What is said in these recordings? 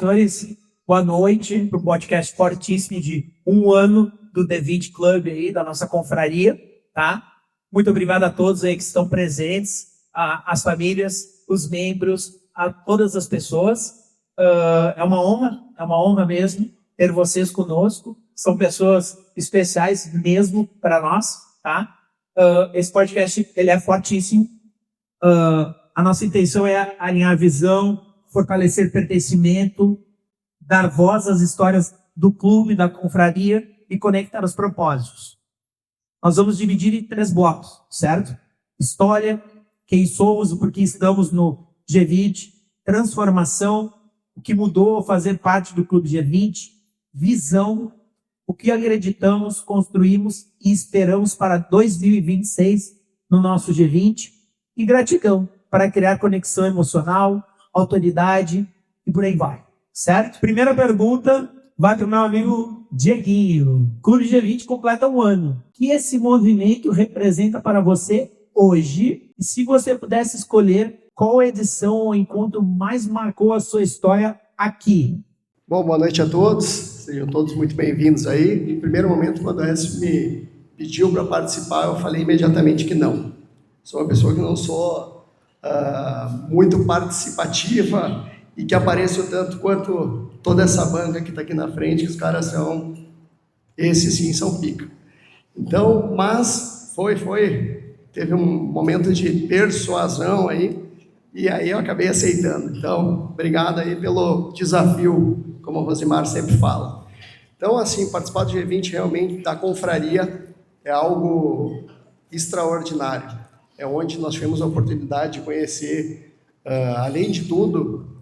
senhores, boa noite para o podcast fortíssimo de 1 ano do The 20 Club aí, da nossa confraria, tá? Muito obrigado a todos aí que estão presentes, as famílias, os membros, a todas as pessoas. É uma honra mesmo ter vocês conosco. São pessoas especiais mesmo para nós, tá? Esse podcast, ele é fortíssimo. A nossa intenção é alinhar a visão, fortalecer pertencimento, dar voz às histórias do clube, da confraria e conectar os propósitos. Nós vamos dividir em 3 blocos, certo? História, quem somos, o porquê estamos no G20, transformação, o que mudou fazer parte do Clube G20, visão, o que acreditamos, construímos e esperamos para 2026 no nosso G20, e gratidão para criar conexão emocional, autoridade e por aí vai, certo? Primeira pergunta vai para o meu amigo Dieguinho. Clube G20 completa 1 ano. O que esse movimento representa para você hoje? E se você pudesse escolher qual edição ou encontro mais marcou a sua história aqui? Bom, boa noite a todos. Sejam todos muito bem-vindos aí. Em primeiro momento, quando a Écio me pediu para participar, eu falei imediatamente que não. Sou uma pessoa que não sou muito participativa e que apareço tanto quanto toda essa banca que está aqui na frente, que os caras são, esses sim, são pica. Então, mas teve um momento de persuasão aí, e aí eu acabei aceitando. Então, obrigado aí pelo desafio, como o Rosimar sempre fala. Então, assim, participar do G20 realmente da confraria é algo extraordinário. É onde nós tivemos a oportunidade de conhecer, além de tudo,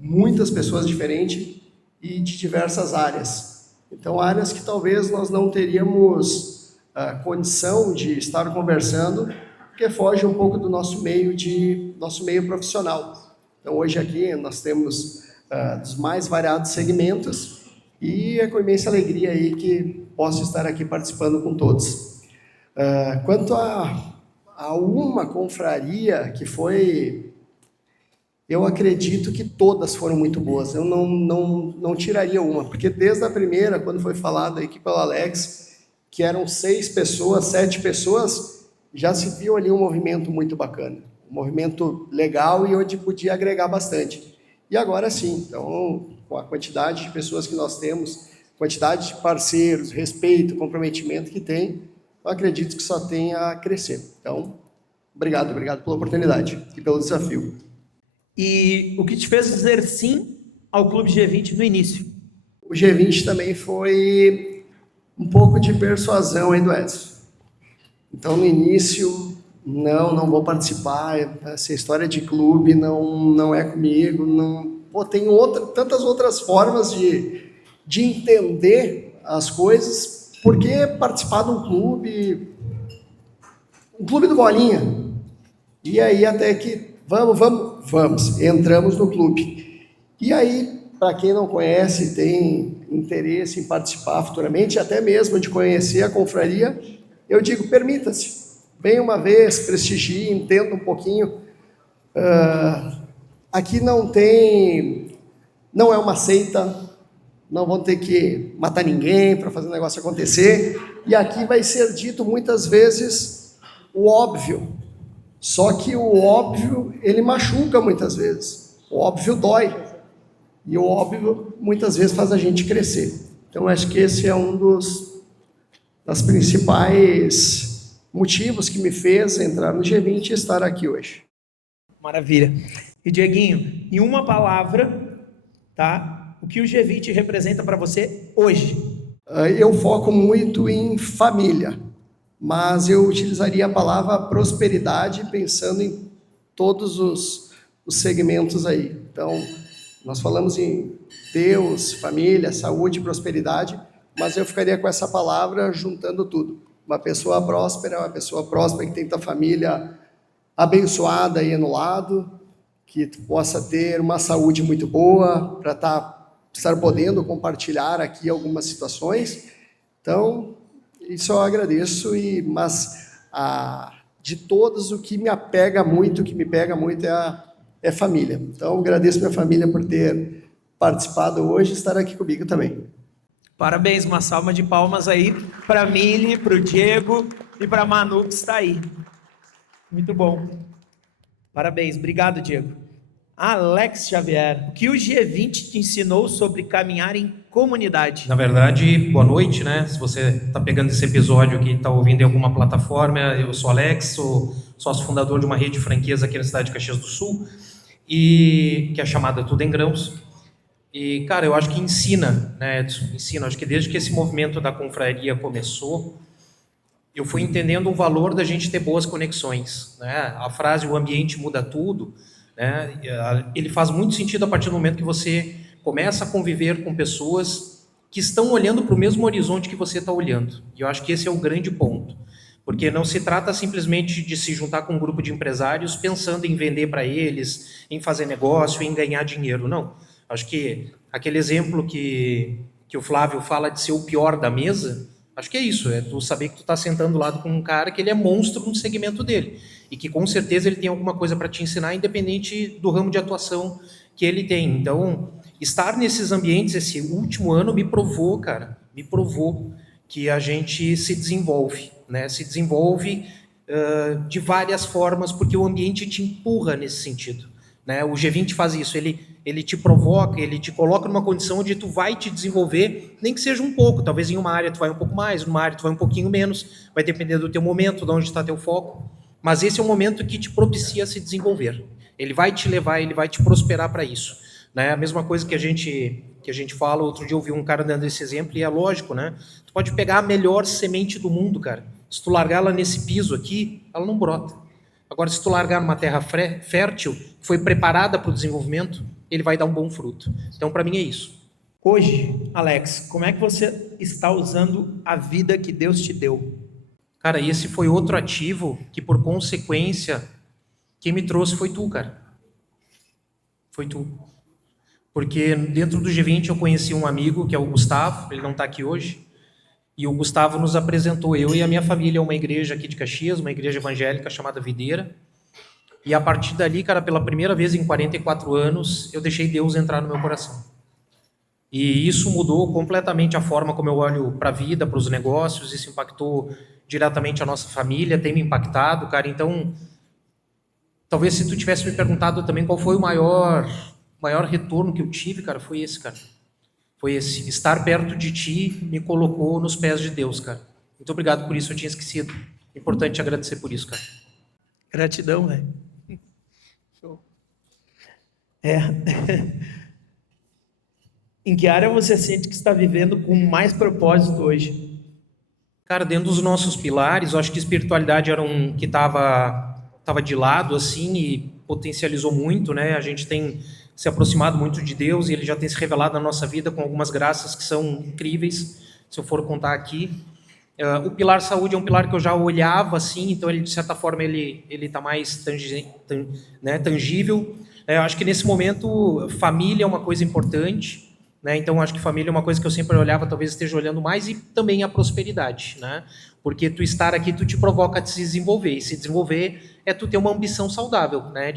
muitas pessoas diferentes e de diversas áreas. Então, áreas que talvez nós não teríamos condição de estar conversando, porque foge um pouco do nosso meio profissional. Então, hoje aqui nós temos dos mais variados segmentos e é com imensa alegria aí que posso estar aqui participando com todos. Quanto a uma confraria que foi, eu acredito que todas foram muito boas. Eu não tiraria uma, porque desde a primeira, quando foi falado aqui pelo Alex, que eram 6 pessoas, 7 pessoas, já se viu ali um movimento muito bacana, um movimento legal e onde podia agregar bastante. E agora sim, então, com a quantidade de pessoas que nós temos, quantidade de parceiros, respeito, comprometimento que tem, eu acredito que só tem a crescer. Então, obrigado pela oportunidade e pelo desafio. E o que te fez dizer sim ao Clube G20 no início? O G20 também foi um pouco de persuasão aí do Edson. Então, no início, não vou participar, essa história de clube não é comigo, tem tantas outras formas de entender as coisas. Por que participar de um clube do Bolinha? E aí até que, vamos, entramos no clube. E aí, para quem não conhece, tem interesse em participar futuramente, até mesmo de conhecer a confraria, eu digo, permita-se. Venha uma vez, prestigie, entenda um pouquinho. Aqui não é uma seita, não vão ter que matar ninguém para fazer o negócio acontecer. E aqui vai ser dito muitas vezes o óbvio. Só que o óbvio, ele machuca muitas vezes. O óbvio dói. E o óbvio, muitas vezes, faz a gente crescer. Então, acho que esse é um das principais motivos que me fez entrar no G20 e estar aqui hoje. Maravilha. E, Dieguinho, em uma palavra, tá? O que o G20 representa para você hoje? Eu foco muito em família, mas eu utilizaria a palavra prosperidade pensando em todos os segmentos aí. Então, nós falamos em Deus, família, saúde, prosperidade, mas eu ficaria com essa palavra juntando tudo. Uma pessoa próspera que tem a família abençoada aí no lado, que possa ter uma saúde muito boa para estar podendo compartilhar aqui algumas situações. Então, isso eu agradeço, mas de todos, o que me pega muito é família. Então, agradeço minha família por ter participado hoje e estar aqui comigo também. Parabéns, uma salva de palmas aí para a Mili, para o Diego e para a Manu que está aí. Muito bom. Parabéns, obrigado, Diego. Alex Xavier, o que o G20 te ensinou sobre caminhar em comunidade? Na verdade, boa noite, né? Se você está pegando esse episódio aqui, está ouvindo em alguma plataforma, eu sou Alex, sou sócio fundador de uma rede de franquias aqui na cidade de Caxias do Sul, que é chamada Tudo em Grãos. E, cara, eu acho que ensina, né, Edson? Ensina. Acho que desde que esse movimento da confraria começou, eu fui entendendo o valor da gente ter boas conexões, né? A frase "o ambiente muda tudo", né? Ele faz muito sentido a partir do momento que você começa a conviver com pessoas que estão olhando para o mesmo horizonte que você está olhando. E eu acho que esse é o grande ponto. Porque não se trata simplesmente de se juntar com um grupo de empresários pensando em vender para eles, em fazer negócio, em ganhar dinheiro. Não. Acho que aquele exemplo que o Flávio fala de ser o pior da mesa, acho que é isso, é tu saber que tu está sentando do lado com um cara que ele é monstro no segmento dele, e que com certeza ele tem alguma coisa para te ensinar, independente do ramo de atuação que ele tem. Então, estar nesses ambientes esse último ano me provou, cara, que a gente se desenvolve, né? Se desenvolve de várias formas, porque o ambiente te empurra nesse sentido. Né? O G20 faz isso, ele te provoca, ele te coloca numa condição onde tu vai te desenvolver, nem que seja um pouco, talvez em uma área tu vai um pouco mais, numa área tu vai um pouquinho menos, vai depender do teu momento, de onde está teu foco, mas esse é o momento que te propicia a se desenvolver. Ele vai te levar, ele vai te prosperar para isso. Né? A mesma coisa que a gente fala, outro dia eu ouvi um cara dando esse exemplo, e é lógico, né? Tu pode pegar a melhor semente do mundo, cara, se tu largar ela nesse piso aqui, ela não brota. Agora, se tu largar numa terra fértil, que foi preparada para o desenvolvimento, ele vai dar um bom fruto. Então, para mim, é isso. Hoje, Alex, como é que você está usando a vida que Deus te deu? Cara, esse foi outro ativo que, por consequência, quem me trouxe foi tu, cara. Foi tu. Porque dentro do G20 eu conheci um amigo, que é o Gustavo, ele não está aqui hoje, e o Gustavo nos apresentou, eu e a minha família, uma igreja aqui de Caxias, uma igreja evangélica chamada Videira. E a partir dali, cara, pela primeira vez em 44 anos, eu deixei Deus entrar no meu coração. E isso mudou completamente a forma como eu olho para a vida, para os negócios, isso impactou diretamente a nossa família, tem me impactado, cara. Então, talvez se tu tivesse me perguntado também qual foi o maior retorno que eu tive, cara, foi esse, cara. Foi esse. Estar perto de ti me colocou nos pés de Deus, cara. Muito obrigado por isso, eu tinha esquecido. Importante te agradecer por isso, cara. Gratidão, velho. Show. Em que área você sente que está vivendo com mais propósito hoje? Cara, dentro dos nossos pilares, eu acho que espiritualidade era um que estava de lado, assim, e potencializou muito, né? A gente tem se aproximado muito de Deus e ele já tem se revelado na nossa vida com algumas graças que são incríveis, se eu for contar aqui. O pilar saúde é um pilar que eu já olhava assim, então ele de certa forma ele está mais tangível. Eu acho que nesse momento família é uma coisa importante, né? Então acho que família é uma coisa que eu sempre olhava, talvez esteja olhando mais, e também a prosperidade, né? Porque tu estar aqui, tu te provoca a se desenvolver, e se desenvolver é tu ter uma ambição saudável, né?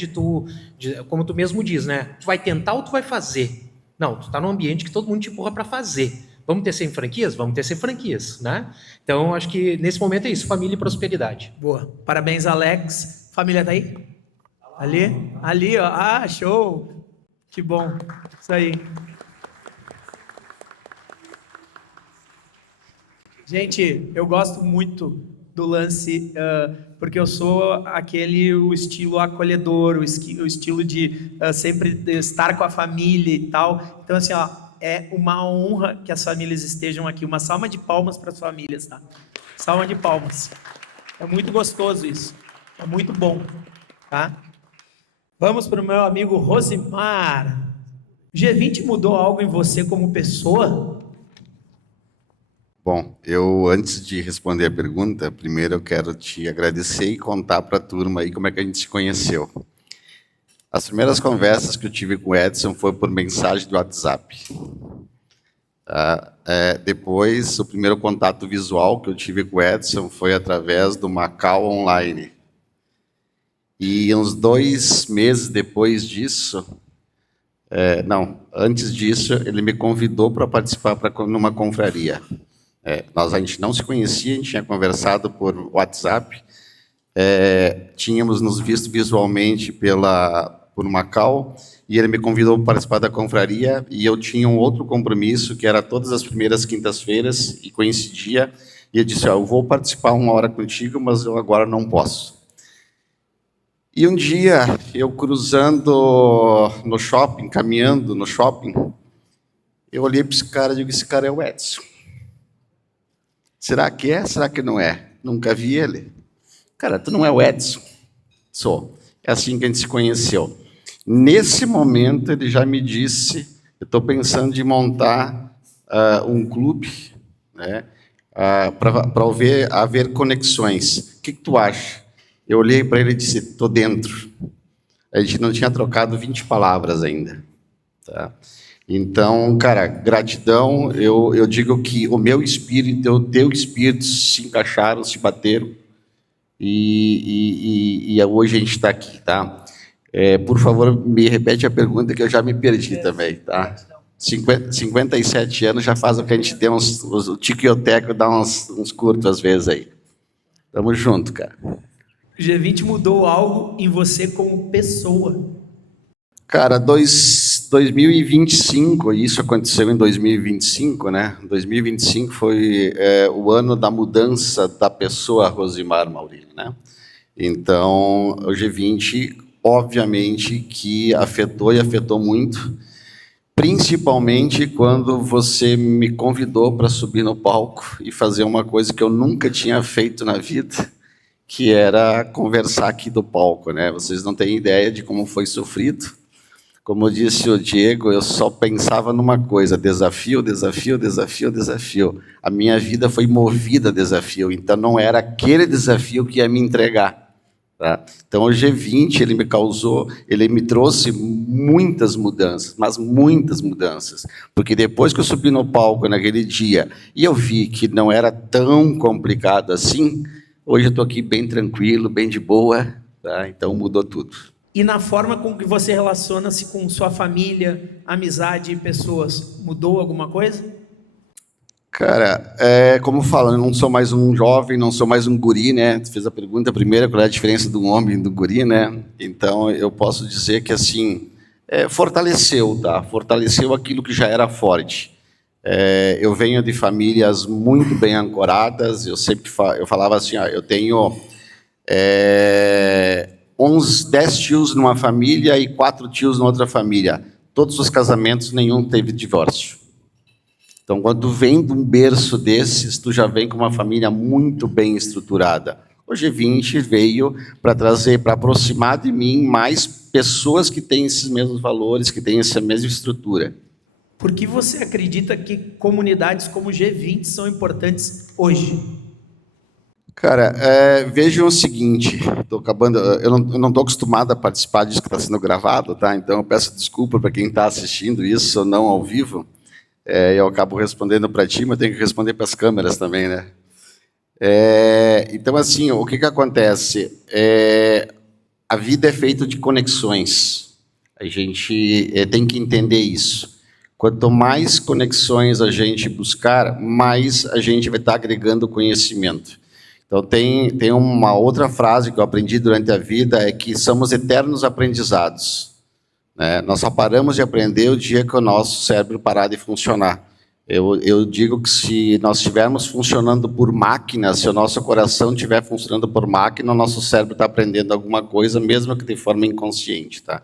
Como tu mesmo diz, né? Tu vai tentar ou tu vai fazer? Não, tu tá num ambiente que todo mundo te empurra para fazer. Vamos ter 100 franquias? Vamos ter 100 franquias, né? Então, acho que nesse momento é isso, família e prosperidade. Boa. Parabéns, Alex. Família tá aí? Ali, ó. Ah, show. Que bom. Isso aí. Gente, eu gosto muito do lance, porque eu sou o estilo acolhedor, o estilo de sempre estar com a família e tal. Então, assim, ó, é uma honra que as famílias estejam aqui. Uma salva de palmas para as famílias, tá? Salva de palmas. É muito gostoso isso. É muito bom, tá? Vamos para o meu amigo Rosimar. O G20 mudou algo em você como pessoa? Bom, eu antes de responder a pergunta, primeiro eu quero te agradecer e contar para a turma aí como é que a gente se conheceu. As primeiras conversas que eu tive com o Edson foi por mensagem do WhatsApp. Tá? Depois, o primeiro contato visual que eu tive com o Edson foi através do Macau Online. E uns 2 meses depois disso, Não, antes disso, ele me convidou para participar numa confraria. A gente não se conhecia, a gente tinha conversado por WhatsApp, tínhamos nos visto visualmente por Macau, e ele me convidou para participar da confraria, e eu tinha um outro compromisso, que era todas as primeiras quintas-feiras, e coincidia, e eu disse, eu vou participar 1 hora contigo, mas eu agora não posso. E um dia, eu cruzando no shopping, caminhando no shopping, eu olhei para esse cara e digo, esse cara é o Edson. Será que é? Será que não é? Nunca vi ele. Cara, tu não é o Edson? Sou. É assim que a gente se conheceu. Nesse momento, ele já me disse, eu estou pensando em montar um clube, né, para haver conexões. O que tu acha? Eu olhei para ele e disse, estou dentro. A gente não tinha trocado 20 palavras ainda. Tá? Então, cara, gratidão. Eu digo que o meu espírito e o teu espírito se encaixaram, se bateram. E hoje a gente está aqui. Tá? Por favor, me repete a pergunta que eu já me perdi também. Tá? 57 anos já faz o que a gente tem o tico e o teco dá uns curtos às vezes aí. Tamo junto, cara. O G20 mudou algo em você como pessoa? Cara, 2025, isso aconteceu em 2025, né? 2025 foi o ano da mudança da pessoa Rosimar Maurílio, né? Então, o G20, obviamente, que afetou e afetou muito, principalmente quando você me convidou para subir no palco e fazer uma coisa que eu nunca tinha feito na vida, que era conversar aqui do palco, né? Vocês não têm ideia de como foi sofrido. Como disse o Diego, eu só pensava numa coisa, desafio, desafio, desafio, desafio. A minha vida foi movida a desafio, então não era aquele desafio que ia me entregar. Tá? Então o G20, ele me trouxe muitas mudanças, mas muitas mudanças. Porque depois que eu subi no palco naquele dia, e eu vi que não era tão complicado assim, hoje eu estou aqui bem tranquilo, bem de boa, tá? Então mudou tudo. E na forma com que você relaciona-se com sua família, amizade e pessoas, mudou alguma coisa? Cara, como eu falo, eu não sou mais um jovem, não sou mais um guri, né? Tu fez a pergunta primeira, qual é a diferença do homem e do guri, né? Então eu posso dizer que assim, fortaleceu, tá? Fortaleceu aquilo que já era forte. Eu venho de famílias muito bem ancoradas, eu falava assim, eu tenho 10 tios numa família e 4 tios na outra família. Todos os casamentos, nenhum teve divórcio. Então, quando tu vem de um berço desses, tu já vem com uma família muito bem estruturada. O G20 veio para trazer, para aproximar de mim mais pessoas que têm esses mesmos valores, que têm essa mesma estrutura. Por que você acredita que comunidades como o G20 são importantes hoje? Cara, vejam o seguinte, eu não estou acostumado a participar disso que está sendo gravado, tá? Então eu peço desculpa para quem está assistindo isso ou não ao vivo. Eu acabo respondendo para ti, mas tenho que responder para as câmeras também, né? Então, assim, o que acontece? A vida é feita de conexões. A gente tem que entender isso. Quanto mais conexões a gente buscar, mais a gente vai estar agregando conhecimento. Então, tem uma outra frase que eu aprendi durante a vida, é que somos eternos aprendizados. Né? Nós só paramos de aprender o dia que o nosso cérebro parar de funcionar. Eu digo que se nós estivermos funcionando por máquina, se o nosso coração estiver funcionando por máquina, o nosso cérebro está aprendendo alguma coisa, mesmo que de forma inconsciente. Tá?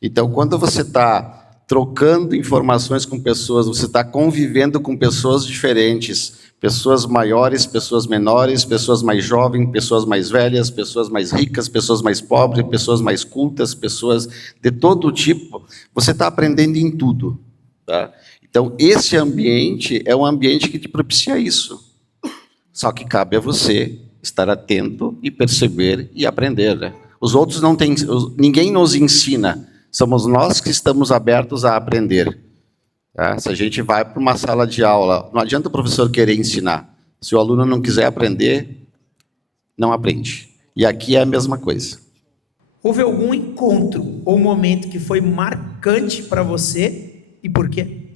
Então, quando você está trocando informações com pessoas, você está convivendo com pessoas diferentes, pessoas maiores, pessoas menores, pessoas mais jovens, pessoas mais velhas, pessoas mais ricas, pessoas mais pobres, pessoas mais cultas, pessoas de todo tipo, você está aprendendo em tudo. Tá? Então, esse ambiente é um ambiente que te propicia isso. Só que cabe a você estar atento e perceber e aprender. Né? Os outros não têm, ninguém nos ensina, somos nós que estamos abertos a aprender. Tá? Se a gente vai para uma sala de aula, não adianta o professor querer ensinar. Se o aluno não quiser aprender, não aprende. E aqui é a mesma coisa. Houve algum encontro ou momento que foi marcante para você e por quê?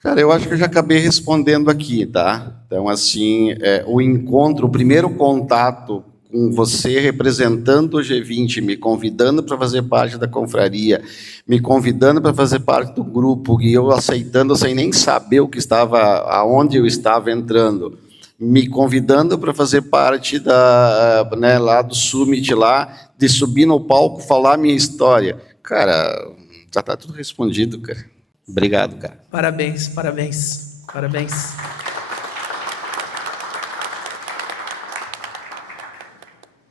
Cara, eu acho que eu já acabei respondendo aqui, tá? Então, assim, o encontro, o primeiro contato com você representando o G20, me convidando para fazer parte da confraria, me convidando para fazer parte do grupo, e eu aceitando sem nem saber o que estava, aonde eu estava entrando, me convidando para fazer parte lá do Summit, lá, de subir no palco, falar a minha história. Cara, já está tudo respondido, cara. Obrigado, cara. Parabéns, parabéns, parabéns.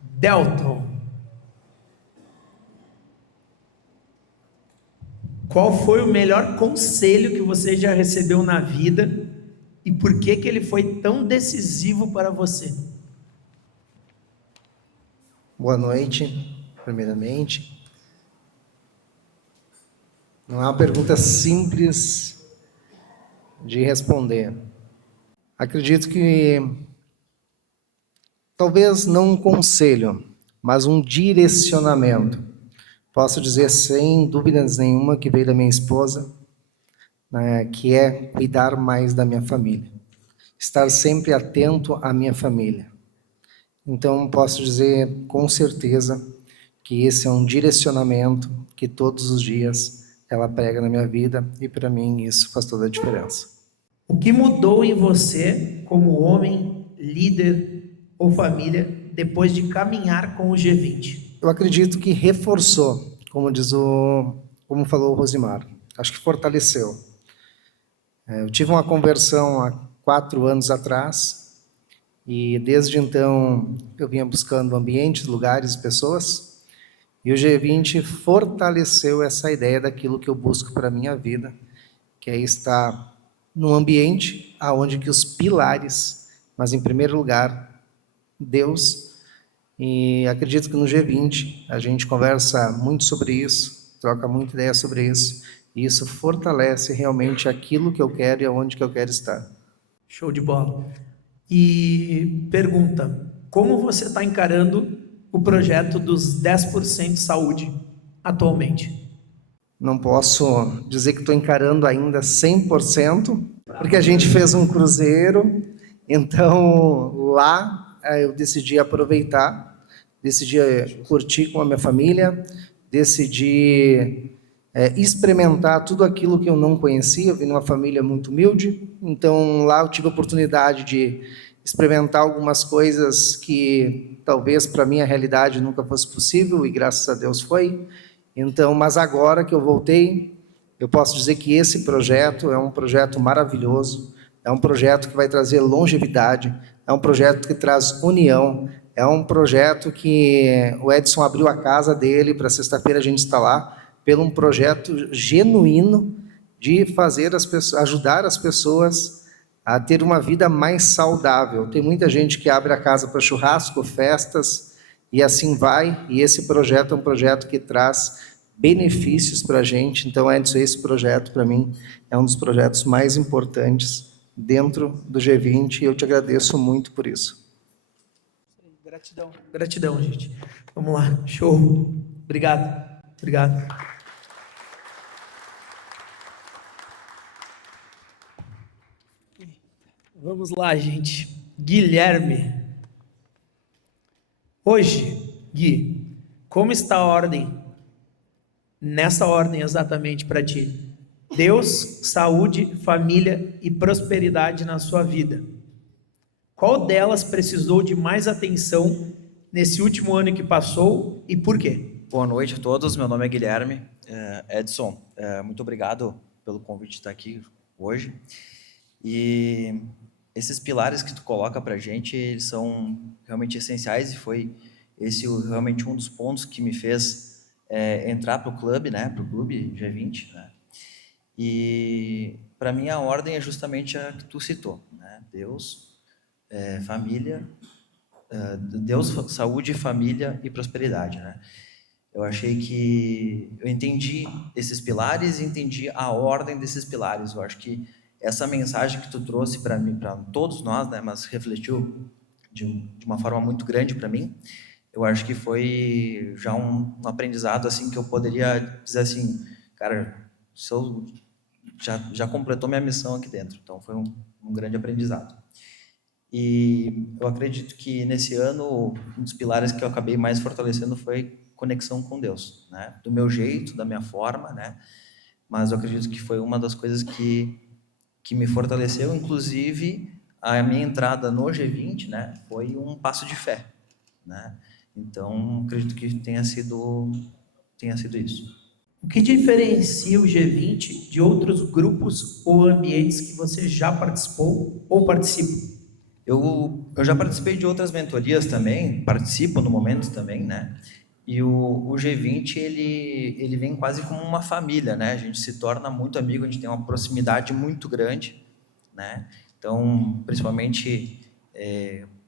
Delton, qual foi o melhor conselho que você já recebeu na vida e por que ele foi tão decisivo para você? Boa noite, primeiramente. Não é uma pergunta simples de responder. Acredito que talvez não um conselho, mas um direcionamento. Posso dizer sem dúvidas nenhuma que veio da minha esposa, né, que é cuidar mais da minha família. Estar sempre atento à minha família. Então, posso dizer com certeza que esse é um direcionamento que todos os dias ela prega na minha vida e para mim isso faz toda a diferença. O que mudou em você como homem, líder ou família depois de caminhar com o G20? Eu acredito que reforçou, como falou o Rosimar. Acho que fortaleceu. Eu tive uma conversão há 4 anos atrás e desde então eu vinha buscando ambientes, lugares, pessoas. E o G20 fortaleceu essa ideia daquilo que eu busco para a minha vida, que é estar num ambiente onde que os pilares, mas em primeiro lugar, Deus. E acredito que no G20 a gente conversa muito sobre isso, troca muita ideia sobre isso, e isso fortalece realmente aquilo que eu quero e aonde que eu quero estar. Show de bola. E pergunta, como você está encarando o projeto dos 10% saúde atualmente? Não posso dizer que estou encarando ainda 100%, porque a gente fez um cruzeiro, então lá eu decidi aproveitar, decidi curtir com a minha família, decidi experimentar tudo aquilo que eu não conhecia. Eu vim numa família muito humilde, então lá eu tive a oportunidade de experimentar algumas coisas que talvez para mim a realidade nunca fosse possível, e graças a Deus foi. Então, mas agora que eu voltei, eu posso dizer que esse projeto é um projeto maravilhoso, é um projeto que vai trazer longevidade, é um projeto que traz união, é um projeto que o Edson abriu a casa dele para sexta-feira a gente estar lá, pelo um projeto genuíno de fazer ajudar as pessoas a ter uma vida mais saudável. Tem muita gente que abre a casa para churrasco, festas, e assim vai, e esse projeto é um projeto que traz benefícios para a gente. Então, Edson, esse projeto, para mim, é um dos projetos mais importantes dentro do G20, e eu te agradeço muito por isso. Gratidão, gratidão, gente. Vamos lá, show. Obrigado, obrigado. Vamos lá, gente. Guilherme. Hoje, Gui, como está a ordem? Nessa ordem exatamente para ti. Deus, saúde, família e prosperidade na sua vida. Qual delas precisou de mais atenção nesse último ano que passou e por quê? Boa noite a todos, meu nome é Guilherme. Edson, muito obrigado pelo convite de estar aqui hoje. E esses pilares que tu coloca para a gente, eles são realmente essenciais, e foi esse realmente um dos pontos que me fez entrar para o clube, né, para o clube G20, né? E para mim a ordem é justamente a que tu citou, né? Deus, família, Deus, saúde, família e prosperidade, né? Eu achei que eu entendi esses pilares e entendi a ordem desses pilares. Eu acho que essa mensagem que tu trouxe para mim, para todos nós, né, mas refletiu de uma forma muito grande para mim. eu acho que foi já um aprendizado assim que eu poderia dizer assim, cara, se eu já completou minha missão aqui dentro. Então foi um grande aprendizado. E eu acredito que nesse ano um dos pilares que eu acabei mais fortalecendo foi conexão com Deus, né? Do meu jeito, da minha forma, né? Mas eu acredito que foi uma das coisas que me fortaleceu, inclusive a minha entrada no G20, né? Foi um passo de fé, né? Então acredito que tenha sido isso. O que diferencia o G20 de outros grupos ou ambientes que você já participou ou participa? Eu já participei de outras mentorias também, participo no momento também, né? E o G20, ele vem quase como uma família, né? A gente se torna muito amigo, a gente tem uma proximidade muito grande, né? Então, principalmente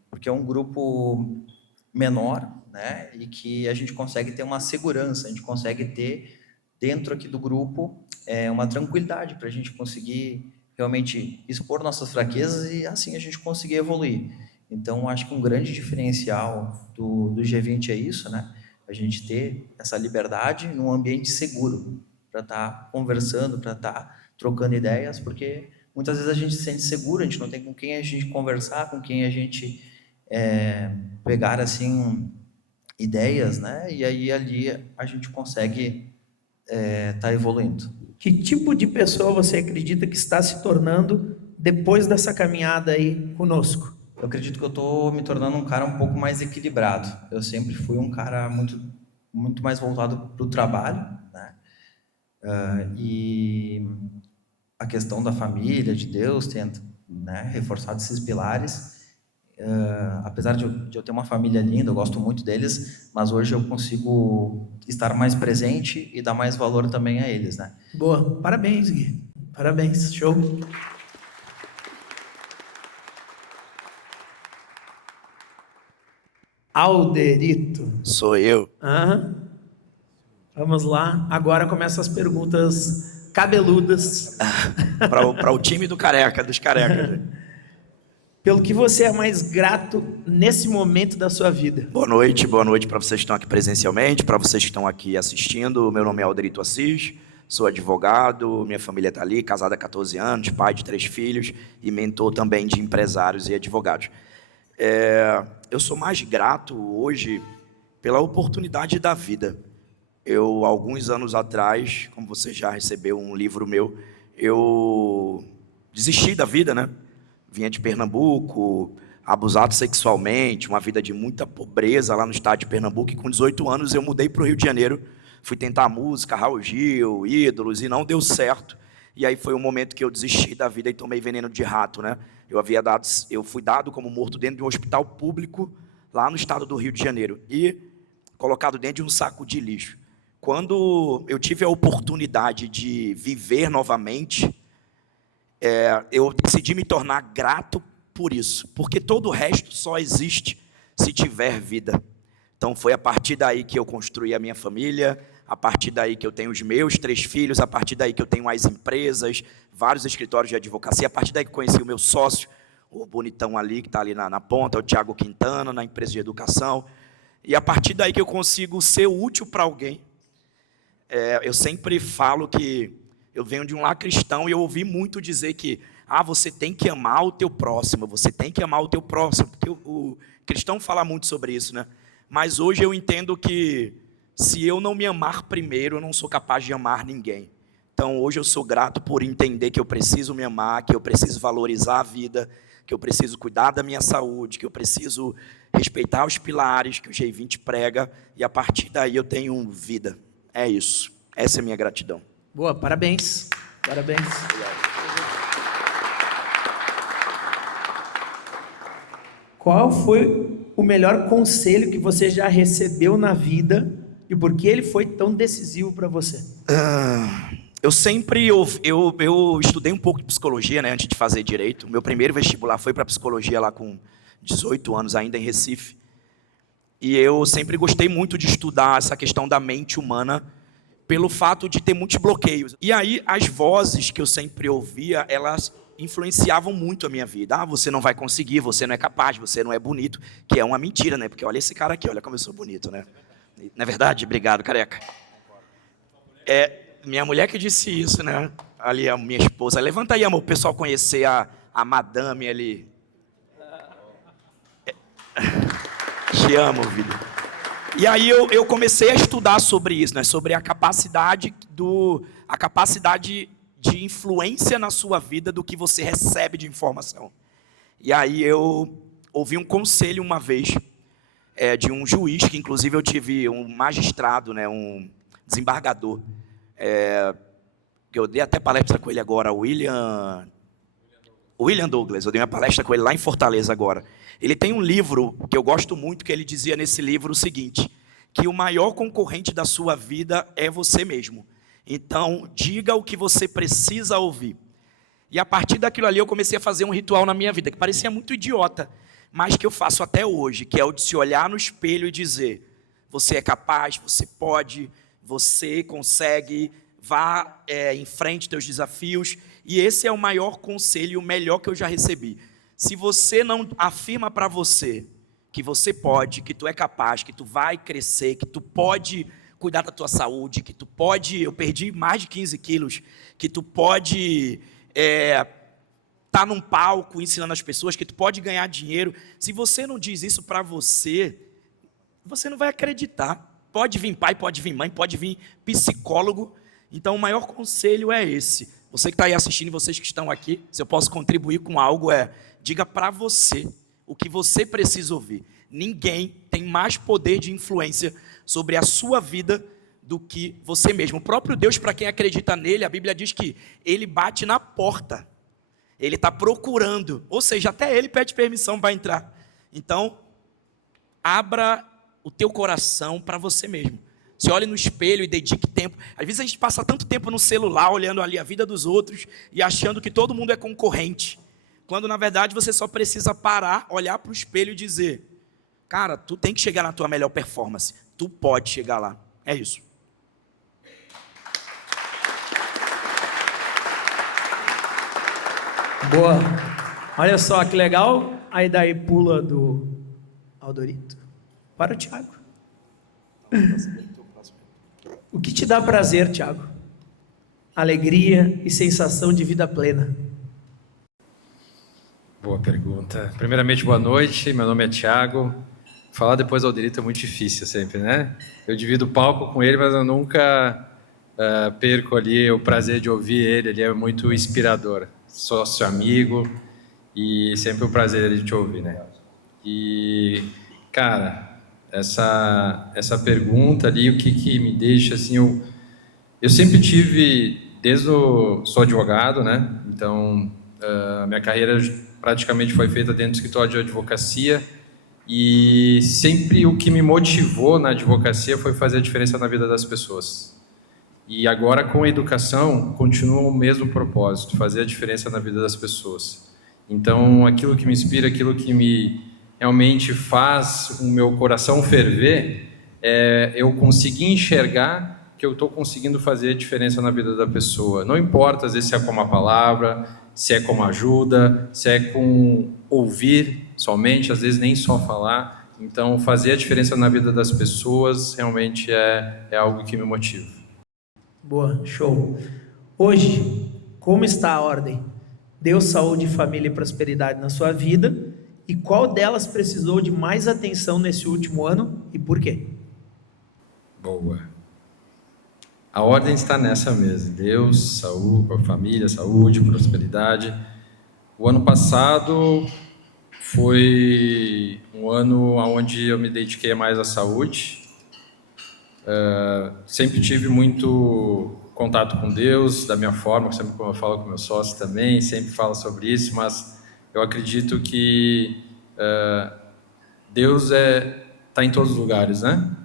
porque é um grupo menor, né? E que a gente consegue ter uma segurança, a gente consegue ter dentro aqui do grupo uma tranquilidade para a gente conseguir realmente expor nossas fraquezas e assim a gente conseguir evoluir. Então, acho que um grande diferencial do G20 é isso, né? A gente ter essa liberdade num ambiente seguro para estar conversando, para estar trocando ideias, porque muitas vezes a gente se sente seguro, a gente não tem com quem a gente conversar, com quem a gente pegar assim ideias, né? E aí ali a gente consegue estar evoluindo. Que tipo de pessoa você acredita que está se tornando depois dessa caminhada aí conosco? Eu acredito que eu estou me tornando um cara um pouco mais equilibrado. Eu sempre fui um cara muito mais voltado para o trabalho, né? E a questão da família, de Deus, tenta, né, reforçado esses pilares. Apesar de eu ter uma família linda, eu gosto muito deles, mas hoje eu consigo estar mais presente e dar mais valor também a eles, né? Boa, parabéns, Gui. Parabéns, show. Alderito. Sou eu. Vamos lá, agora começam as perguntas cabeludas. Para o time dos carecas. Pelo que você é mais grato nesse momento da sua vida? Boa noite para vocês que estão aqui presencialmente, para vocês que estão aqui assistindo. Meu nome é Alderito Assis, sou advogado, minha família está ali, casada há 14 anos, pai de 3 filhos e mentor também de empresários e advogados. Eu sou mais grato hoje pela oportunidade da vida. Eu, alguns anos atrás, como você já recebeu um livro meu, eu desisti da vida, né? Vinha de Pernambuco, abusado sexualmente, uma vida de muita pobreza lá no estado de Pernambuco, e com 18 anos eu mudei para o Rio de Janeiro, fui tentar música, Raul Gil, Ídolos, e não deu certo. E aí foi o momento que eu desisti da vida e tomei veneno de rato, né? Eu fui dado como morto dentro de um hospital público lá no estado do Rio de Janeiro e colocado dentro de um saco de lixo. Quando eu tive a oportunidade de viver novamente, eu decidi me tornar grato por isso, porque todo o resto só existe se tiver vida. Então foi a partir daí que eu construí a minha família, a partir daí que eu tenho os meus 3 filhos, a partir daí que eu tenho as empresas, vários escritórios de advocacia, a partir daí que conheci o meu sócio, o bonitão ali, que está ali na ponta, o Thiago Quintana, na empresa de educação, e a partir daí que eu consigo ser útil para alguém. Eu sempre falo que eu venho de um lar cristão e eu ouvi muito dizer que você tem que amar o teu próximo, você tem que amar o teu próximo, porque o cristão fala muito sobre isso, né? Mas hoje eu entendo que se eu não me amar primeiro, eu não sou capaz de amar ninguém. Então hoje eu sou grato por entender que eu preciso me amar, que eu preciso valorizar a vida, que eu preciso cuidar da minha saúde, que eu preciso respeitar os pilares que o G20 prega, e a partir daí eu tenho vida. É isso. Essa é a minha gratidão. Boa, parabéns. Parabéns. Qual foi o melhor conselho que você já recebeu na vida e por que ele foi tão decisivo para você? Eu estudei um pouco de psicologia, né, antes de fazer direito. Meu primeiro vestibular foi para psicologia lá com 18 anos, ainda em Recife. E eu sempre gostei muito de estudar essa questão da mente humana, pelo fato de ter muitos bloqueios. E aí as vozes que eu sempre ouvia, elas influenciavam muito a minha vida. Ah, você não vai conseguir, você não é capaz, você não é bonito, que é uma mentira, né? Porque olha esse cara aqui, olha como eu sou bonito, né? Não é verdade? Obrigado, careca. É minha mulher que disse isso, né? Ali a minha esposa. Levanta aí, amor, o pessoal conhecer a madame ali. Te amo, vida. E aí eu comecei a estudar sobre isso, né? Sobre a capacidade de influência na sua vida do que você recebe de informação. E aí eu ouvi um conselho uma vez de um juiz, que inclusive eu tive um magistrado, né? Um desembargador, que eu dei até palestra com ele agora, William Douglas. Eu dei uma palestra com ele lá em Fortaleza agora. Ele tem um livro que eu gosto muito, que ele dizia nesse livro o seguinte, que o maior concorrente da sua vida é você mesmo. Então, diga o que você precisa ouvir. E a partir daquilo ali eu comecei a fazer um ritual na minha vida, que parecia muito idiota, mas que eu faço até hoje, que é o de se olhar no espelho e dizer, você é capaz, você pode, você consegue, vá em frente teus desafios. E esse é o maior conselho, o melhor que eu já recebi. Se você não afirma para você que você pode, que tu é capaz, que tu vai crescer, que tu pode cuidar da tua saúde, que tu pode, eu perdi mais de 15 quilos, que tu pode tá num palco ensinando as pessoas, que tu pode ganhar dinheiro, se você não diz isso para você, você não vai acreditar. Pode vir pai, pode vir mãe, pode vir psicólogo. Então o maior conselho é esse. Você que está aí assistindo e vocês que estão aqui, se eu posso contribuir com algo, diga para você o que você precisa ouvir. Ninguém tem mais poder de influência sobre a sua vida do que você mesmo. O próprio Deus, para quem acredita nele, a Bíblia diz que ele bate na porta. Ele está procurando, ou seja, até ele pede permissão para entrar. Então, abra o teu coração para você mesmo. Se olhe no espelho e dedique tempo. Às vezes a gente passa tanto tempo no celular, olhando ali a vida dos outros e achando que todo mundo é concorrente. Quando, na verdade, você só precisa parar, olhar para o espelho e dizer, cara, tu tem que chegar na tua melhor performance. Tu pode chegar lá. É isso. Boa. Olha só que legal. Aí daí pula do Aldorito para o Thiago. O que te dá prazer, Thiago? Alegria e sensação de vida plena. Boa pergunta. Primeiramente, boa noite. Meu nome é Thiago. Falar depois do Alderito é muito difícil sempre, né? Eu divido o palco com ele, mas eu nunca perco ali o prazer de ouvir ele. Ele é muito inspirador. Sou seu amigo e sempre um prazer de te ouvir, né? E, cara, essa pergunta ali, o que me deixa assim, eu sempre tive, sou advogado, né? Então, minha carreira praticamente foi feita dentro do escritório de advocacia e sempre o que me motivou na advocacia foi fazer a diferença na vida das pessoas. E agora, com a educação, continua o mesmo propósito, fazer a diferença na vida das pessoas. Então, aquilo que me inspira, aquilo que me realmente faz o meu coração ferver, é eu conseguir enxergar que eu estou conseguindo fazer a diferença na vida da pessoa. Não importa, às vezes, se é com uma palavra, se é com ajuda, se é com ouvir somente, às vezes nem só falar. Então, fazer a diferença na vida das pessoas realmente é algo que me motiva. Boa, show. Hoje, como está a ordem? Deus, saúde, família e prosperidade na sua vida? E qual delas precisou de mais atenção nesse último ano e por quê? Boa. A ordem está nessa mesmo. Deus, saúde, família, saúde, prosperidade. O ano passado foi um ano onde eu me dediquei mais à saúde. Sempre tive muito contato com Deus, da minha forma, sempre como eu falo com meu sócio também, sempre falo sobre isso, mas eu acredito que Deus está em todos os lugares, né?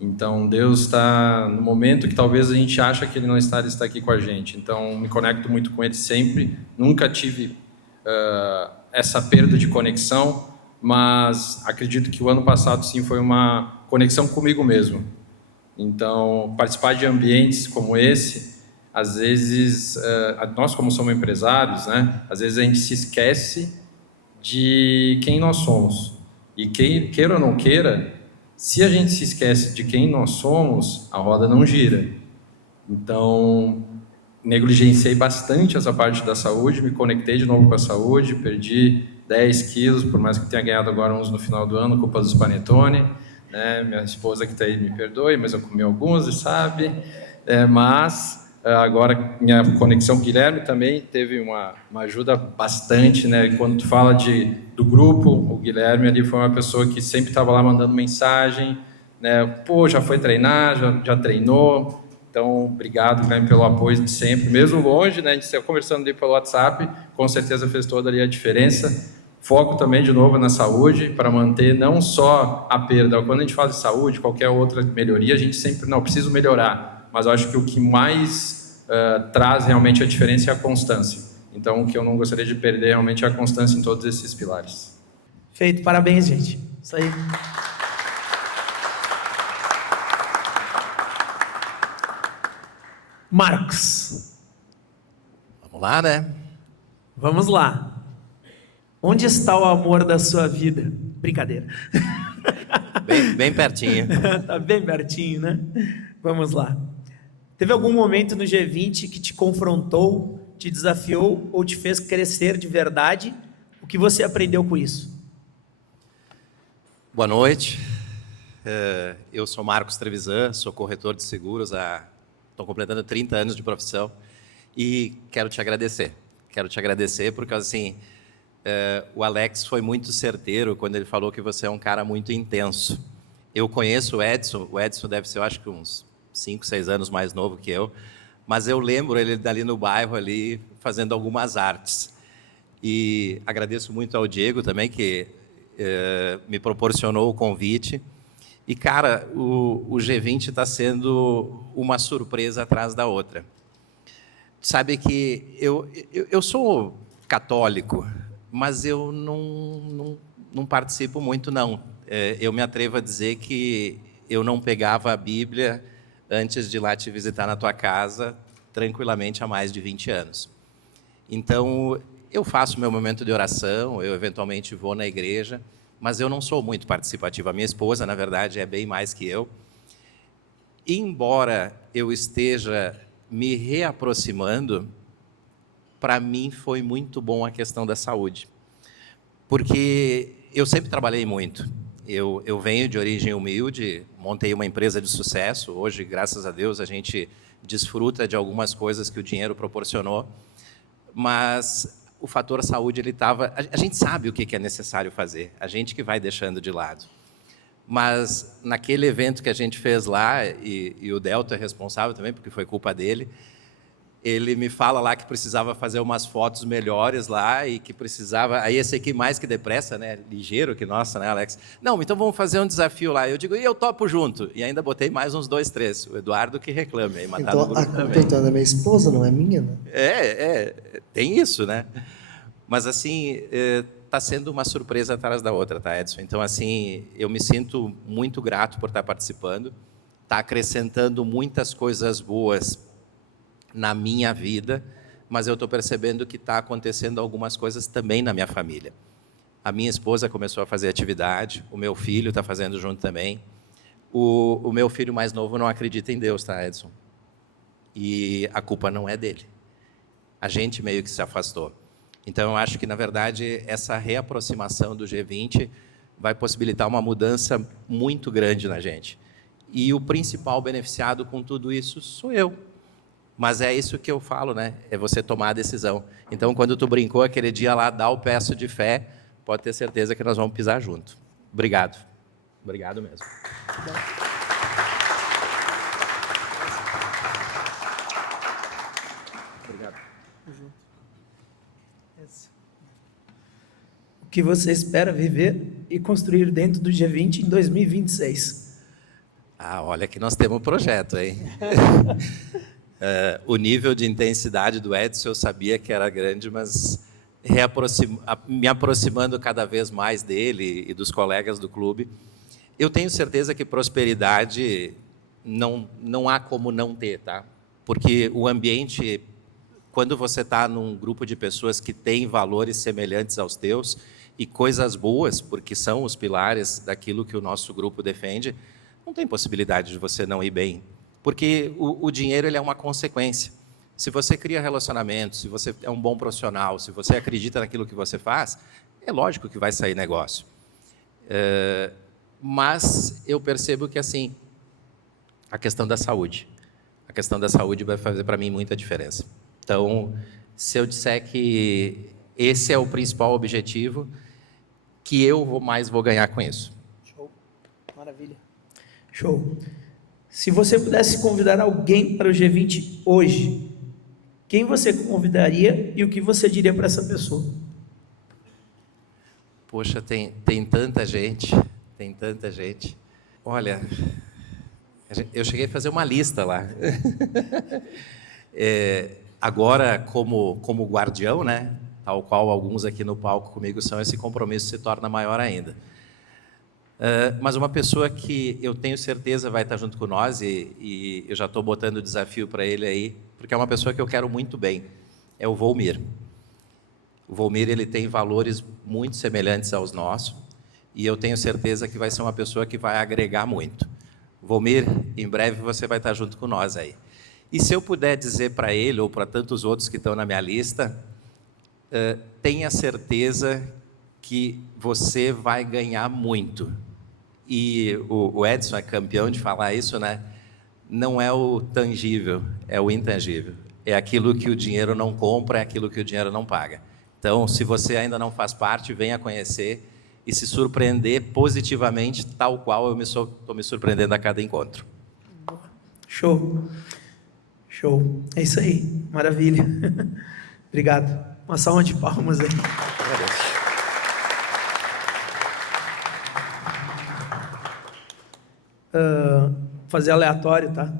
Então, Deus está no momento que talvez a gente acha que Ele não está, Ele está aqui com a gente. Então, me conecto muito com Ele sempre. Nunca tive essa perda de conexão, mas acredito que o ano passado, sim, foi uma conexão comigo mesmo. Então, participar de ambientes como esse, às vezes, nós como somos empresários, né, às vezes a gente se esquece de quem nós somos. E queira ou não queira, se a gente se esquece de quem nós somos, a roda não gira. Então, negligenciei bastante essa parte da saúde, me conectei de novo com a saúde, perdi 10 quilos, por mais que tenha ganhado agora uns no final do ano, culpa dos panetone, né? Minha esposa que está aí me perdoe, mas eu comi alguns, sabe? Mas agora minha conexão com o Guilherme também teve uma ajuda bastante, né? Quando tu fala do grupo, o Guilherme ali foi uma pessoa que sempre estava lá mandando mensagem, né? Pô, já foi treinar, já treinou. Então, obrigado, Guilherme, pelo apoio de sempre. Mesmo longe, né, a gente saiu conversando ali pelo WhatsApp, com certeza fez toda ali a diferença. Foco também, de novo, na saúde, para manter não só a perda. Quando a gente fala de saúde, qualquer outra melhoria, a gente sempre, não, preciso melhorar. Mas eu acho que o que mais traz realmente a diferença é a constância. Então, o que eu não gostaria de perder realmente é a constância em todos esses pilares. Feito, parabéns, gente. Isso aí. Marcos. Vamos lá, né? Vamos lá. Onde está o amor da sua vida? Brincadeira. Bem pertinho. Tá bem pertinho, né? Vamos lá. Teve algum momento no G20 que te confrontou, te desafiou ou te fez crescer de verdade? O que você aprendeu com isso? Boa noite. Eu sou Marcos Trevisan, sou corretor de seguros estou completando 30 anos de profissão e quero te agradecer. Quero te agradecer porque, assim, o Alex foi muito certeiro quando ele falou que você é um cara muito intenso. Eu conheço o Edson deve ser, eu acho que uns 5, 6 anos mais novo que eu, mas eu lembro ele dali no bairro, ali, fazendo algumas artes. E agradeço muito ao Diego também, que me proporcionou o convite. E, cara, o G20 está sendo uma surpresa atrás da outra. Sabe que eu sou católico, mas eu não participo muito, não. Eu me atrevo a dizer que eu não pegava a Bíblia antes de ir lá te visitar na tua casa, tranquilamente, há mais de 20 anos. Então, eu faço meu momento de oração, eu eventualmente vou na igreja, mas eu não sou muito participativo. A minha esposa, na verdade, é bem mais que eu. E, embora eu esteja me reaproximando, para mim foi muito bom a questão da saúde. Porque eu sempre trabalhei muito. Eu venho de origem humilde, montei uma empresa de sucesso. Hoje, graças a Deus, a gente desfruta de algumas coisas que o dinheiro proporcionou. Mas o fator saúde, ele estava... A gente sabe o que é necessário fazer, a gente que vai deixando de lado. Mas naquele evento que a gente fez lá, e o Delta é responsável também, porque foi culpa dele, ele me fala lá que precisava fazer umas fotos melhores lá e que precisava... Aí esse aqui mais que depressa, né? Ligeiro que nossa, né, Alex? Não, então vamos fazer um desafio lá. Eu digo, e eu topo junto. E ainda botei mais uns 2, 3. O Eduardo que reclame. Aí então, a culpa então é da minha esposa, não é minha, né? Tem isso, né? Mas, assim, está sendo uma surpresa atrás da outra, tá, Edson? Então, assim, eu me sinto muito grato por estar participando. Está acrescentando muitas coisas boas na minha vida, mas eu estou percebendo que está acontecendo algumas coisas também na minha família. A minha esposa começou a fazer atividade, o meu filho está fazendo junto também. O meu filho mais novo não acredita em Deus, tá, Edson? E a culpa não é dele. A gente meio que se afastou. Então, eu acho que, na verdade, essa reaproximação do G20 vai possibilitar uma mudança muito grande na gente. E o principal beneficiado com tudo isso sou eu. Mas é isso que eu falo, né? É você tomar a decisão. Então, quando tu brincou aquele dia lá, dá o passo de fé, pode ter certeza que nós vamos pisar junto. Obrigado. Obrigado mesmo. Obrigado. O que você espera viver e construir dentro do G20 em 2026? Olha que nós temos um projeto, hein? O nível de intensidade do Edson eu sabia que era grande, mas me aproximando cada vez mais dele e dos colegas do clube, eu tenho certeza que prosperidade não há como não ter, tá? porque o ambiente, quando você está num grupo de pessoas que têm valores semelhantes aos teus e coisas boas, porque são os pilares daquilo que o nosso grupo defende, não tem possibilidade de você não ir bem, porque o dinheiro ele é uma consequência. Se você cria relacionamentos, se você é um bom profissional, se você acredita naquilo que você faz, é lógico que vai sair negócio. Mas eu percebo que, assim, a questão da saúde vai fazer para mim muita diferença. Então, se eu disser que esse é o principal objetivo, que eu mais vou ganhar com isso. Show. Maravilha. Show. Se você pudesse convidar alguém para o G20 hoje, quem você convidaria e o que você diria para essa pessoa? Poxa, tem tanta gente, tem tanta gente. Olha, eu cheguei a fazer uma lista lá. Agora, como guardião, né, tal qual alguns aqui no palco comigo são, esse compromisso se torna maior ainda. Mas uma pessoa que eu tenho certeza vai estar junto com nós, e eu já estou botando o desafio para ele aí, porque é uma pessoa que eu quero muito bem, é o Volmir. O Volmir, ele tem valores muito semelhantes aos nossos, e eu tenho certeza que vai ser uma pessoa que vai agregar muito. Volmir, em breve você vai estar junto com nós aí. E se eu puder dizer para ele, ou para tantos outros que estão na minha lista, tenha certeza que você vai ganhar muito. E o Edson é campeão de falar isso, né? Não é o tangível, é o intangível. É aquilo que o dinheiro não compra, é aquilo que o dinheiro não paga. Então, se você ainda não faz parte, venha conhecer e se surpreender positivamente, tal qual eu estou me surpreendendo a cada encontro. Show. Show. É isso aí. Maravilha. Obrigado. Uma salva de palmas aí. Fazer aleatório, tá?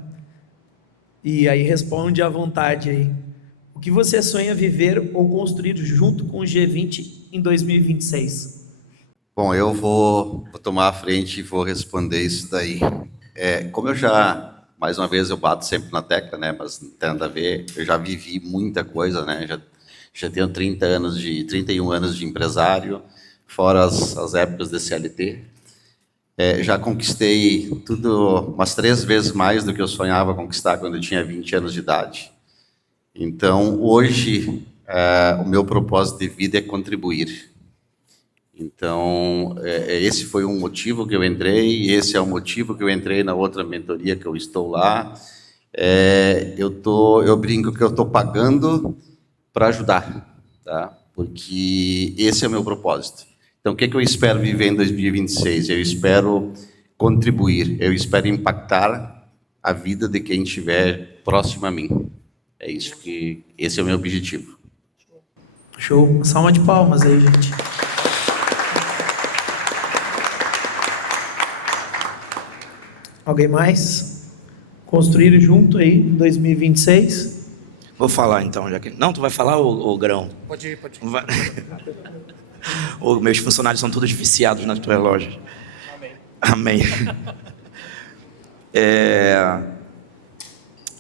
E aí responde à vontade aí. O que você sonha viver ou construir junto com o G20 em 2026? Bom, eu vou tomar a frente e vou responder isso daí. Como eu já, mais uma vez, eu bato sempre na tecla, né? Mas não tem nada a ver, eu já vivi muita coisa, né? Já tenho 31 anos de empresário, fora as épocas de CLT. Já conquistei tudo umas 3 vezes mais do que eu sonhava conquistar quando eu tinha 20 anos de idade. Então, hoje, o meu propósito de vida é contribuir. Então, esse foi um motivo que eu entrei, e esse é o motivo que eu entrei na outra mentoria que eu estou lá. Eu brinco que eu estou pagando para ajudar, tá? Porque esse é o meu propósito. Então, o que eu espero viver em 2026? Eu espero contribuir, eu espero impactar a vida de quem estiver próximo a mim. Esse é o meu objetivo. Show. Salva de palmas aí, gente. Alguém mais? Construir junto aí, 2026? Vou falar então, já que... Não, tu vai falar, ô Grão? Pode ir. Vai... Meus funcionários são todos viciados nas tuas lojas. Amém.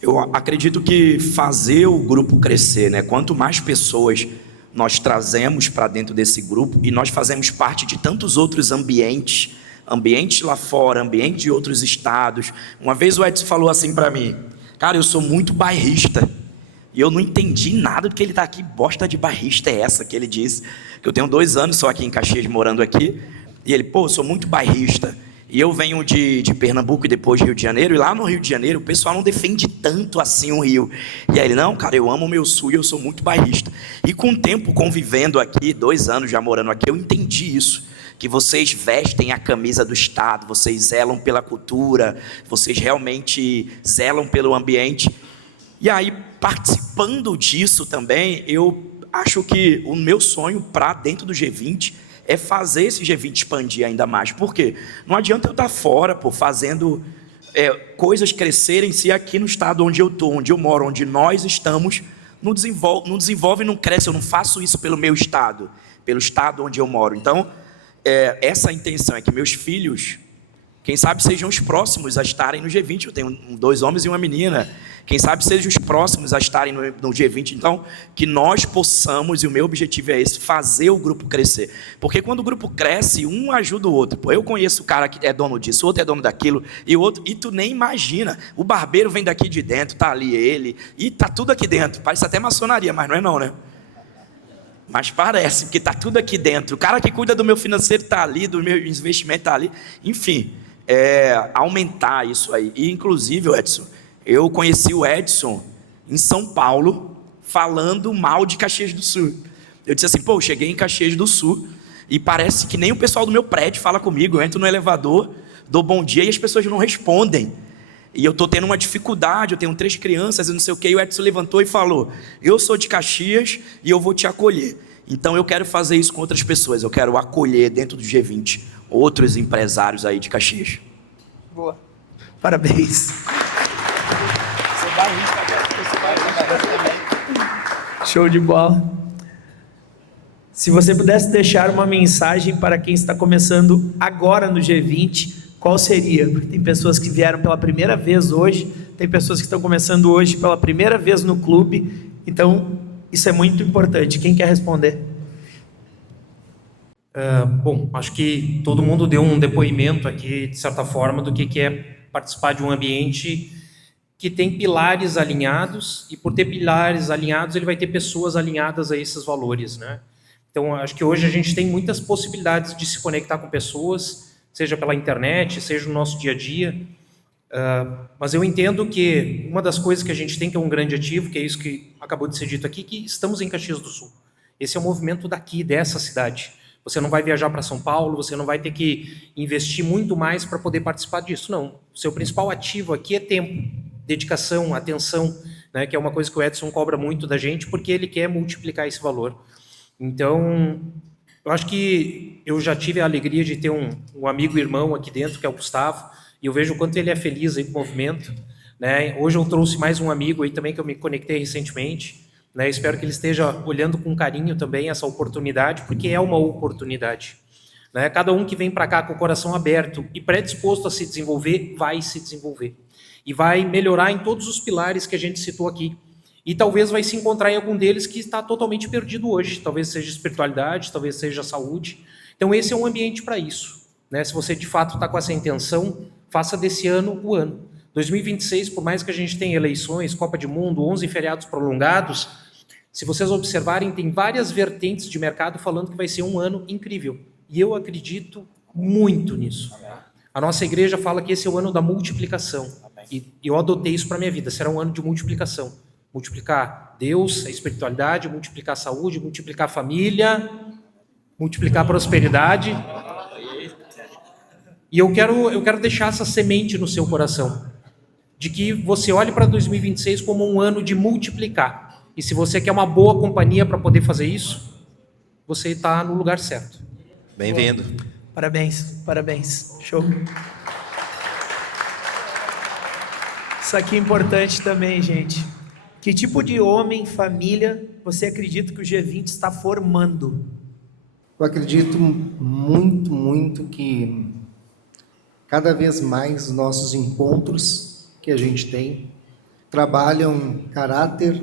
Eu acredito que fazer o grupo crescer, né? Quanto mais pessoas nós trazemos para dentro desse grupo, e nós fazemos parte de tantos outros ambientes lá fora, ambiente de outros estados. Uma vez o Edson falou assim para mim: cara, eu sou muito bairrista. E eu não entendi nada do que ele está aqui. Bosta de bairrista é essa que ele disse? Que eu tenho 2 anos só aqui em Caxias, morando aqui. E ele, eu sou muito bairrista. E eu venho de Pernambuco e depois de Rio de Janeiro. E lá no Rio de Janeiro o pessoal não defende tanto assim o Rio. E aí ele, não, cara, eu amo o meu sul e eu sou muito bairrista. E com o tempo convivendo aqui, 2 anos já morando aqui, eu entendi isso. Que vocês vestem a camisa do Estado, vocês zelam pela cultura, vocês realmente zelam pelo ambiente. E aí, participando disso também, eu acho que o meu sonho para dentro do G20 é fazer esse G20 expandir ainda mais. Por quê? Não adianta eu estar fora, fazendo coisas crescerem se aqui no estado onde eu estou, onde eu moro, onde nós estamos, não desenvolve, não cresce. Eu não faço isso pelo meu estado, pelo estado onde eu moro. Então, essa intenção é que meus filhos Quem sabe sejam os próximos a estarem no G20. Eu tenho 2 homens e uma menina. Quem sabe sejam os próximos a estarem no G20. Então, que nós possamos, e o meu objetivo é esse, fazer o grupo crescer. Porque quando o grupo cresce, um ajuda o outro. Pô, eu conheço o cara que é dono disso, o outro é dono daquilo, e tu nem imagina. O barbeiro vem daqui de dentro, tá ali ele, e tá tudo aqui dentro. Parece até maçonaria, mas não é não, né? Mas parece, porque tá tudo aqui dentro. O cara que cuida do meu financeiro tá ali, do meu investimento tá ali. Enfim, aumentar isso aí. E, inclusive, Edson, eu conheci o Edson em São Paulo, falando mal de Caxias do Sul. Eu disse assim, eu cheguei em Caxias do Sul, e parece que nem o pessoal do meu prédio fala comigo. Eu entro no elevador, dou bom dia, e as pessoas não respondem. E eu estou tendo uma dificuldade, eu tenho 3 crianças e não sei o que, e o Edson levantou e falou, eu sou de Caxias e eu vou te acolher. Então eu quero fazer isso com outras pessoas, eu quero acolher dentro do G20 outros empresários aí de Caxias. Boa. Parabéns. Show de bola. Se você pudesse deixar uma mensagem para quem está começando agora no G20, qual seria? Porque tem pessoas que vieram pela primeira vez hoje, tem pessoas que estão começando hoje pela primeira vez no clube, então isso é muito importante. Quem quer responder? Bom, acho que todo mundo deu um depoimento aqui, de certa forma, do que é participar de um ambiente que tem pilares alinhados, e por ter pilares alinhados, ele vai ter pessoas alinhadas a esses valores, né? Então, acho que hoje a gente tem muitas possibilidades de se conectar com pessoas, seja pela internet, seja no nosso dia a dia, mas eu entendo que uma das coisas que a gente tem que é um grande ativo, que é isso que acabou de ser dito aqui, que estamos em Caxias do Sul. Esse é o movimento daqui, dessa cidade. Você não vai viajar para São Paulo, você não vai ter que investir muito mais para poder participar disso, não. O seu principal ativo aqui é tempo, dedicação, atenção, né, que é uma coisa que o Edson cobra muito da gente, porque ele quer multiplicar esse valor. Então, eu acho que eu já tive a alegria de ter um amigo e irmão aqui dentro, que é o Gustavo, e eu vejo o quanto ele é feliz aí com o movimento, né? Hoje eu trouxe mais um amigo aí também, que eu me conectei recentemente, né? Espero que ele esteja olhando com carinho também essa oportunidade, porque é uma oportunidade, né? Cada um que vem para cá com o coração aberto e predisposto a se desenvolver, vai se desenvolver. E vai melhorar em todos os pilares que a gente citou aqui. E talvez vai se encontrar em algum deles que está totalmente perdido hoje. Talvez seja espiritualidade, talvez seja saúde. Então esse é um ambiente para isso, né? Se você de fato está com essa intenção, faça desse ano o ano. 2026, por mais que a gente tenha eleições, Copa do Mundo, 11 feriados prolongados, se vocês observarem, tem várias vertentes de mercado falando que vai ser um ano incrível. E eu acredito muito nisso. A nossa igreja fala que esse é o ano da multiplicação. E eu adotei isso para a minha vida. Será um ano de multiplicação. Multiplicar Deus, a espiritualidade, multiplicar a saúde, multiplicar a família, multiplicar a prosperidade. E eu quero deixar essa semente no seu coração, de que você olhe para 2026 como um ano de multiplicar. E se você quer uma boa companhia para poder fazer isso, você está no lugar certo. Bem-vindo. Parabéns, parabéns. Show. Isso aqui é importante também, gente. Que tipo de homem, família, você acredita que o G20 está formando? Eu acredito muito, muito que cada vez mais os nossos encontros que a gente tem trabalham caráter,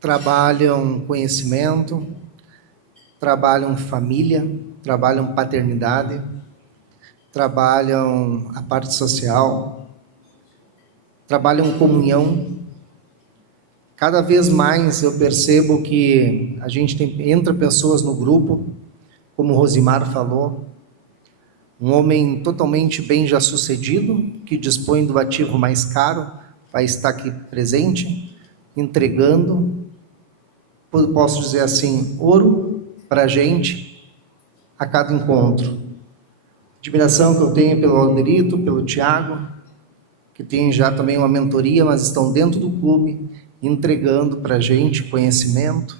trabalham conhecimento, trabalham família, trabalham paternidade, trabalham a parte social, trabalham comunhão. Cada vez mais eu percebo que a gente entra pessoas no grupo, como o Rosimar falou, um homem totalmente bem já sucedido, que dispõe do ativo mais caro, vai estar aqui presente, entregando, posso dizer assim, ouro para a gente a cada encontro. Admiração que eu tenho pelo Alderito, pelo Tiago, que tem já também uma mentoria, mas estão dentro do clube, entregando para a gente conhecimento.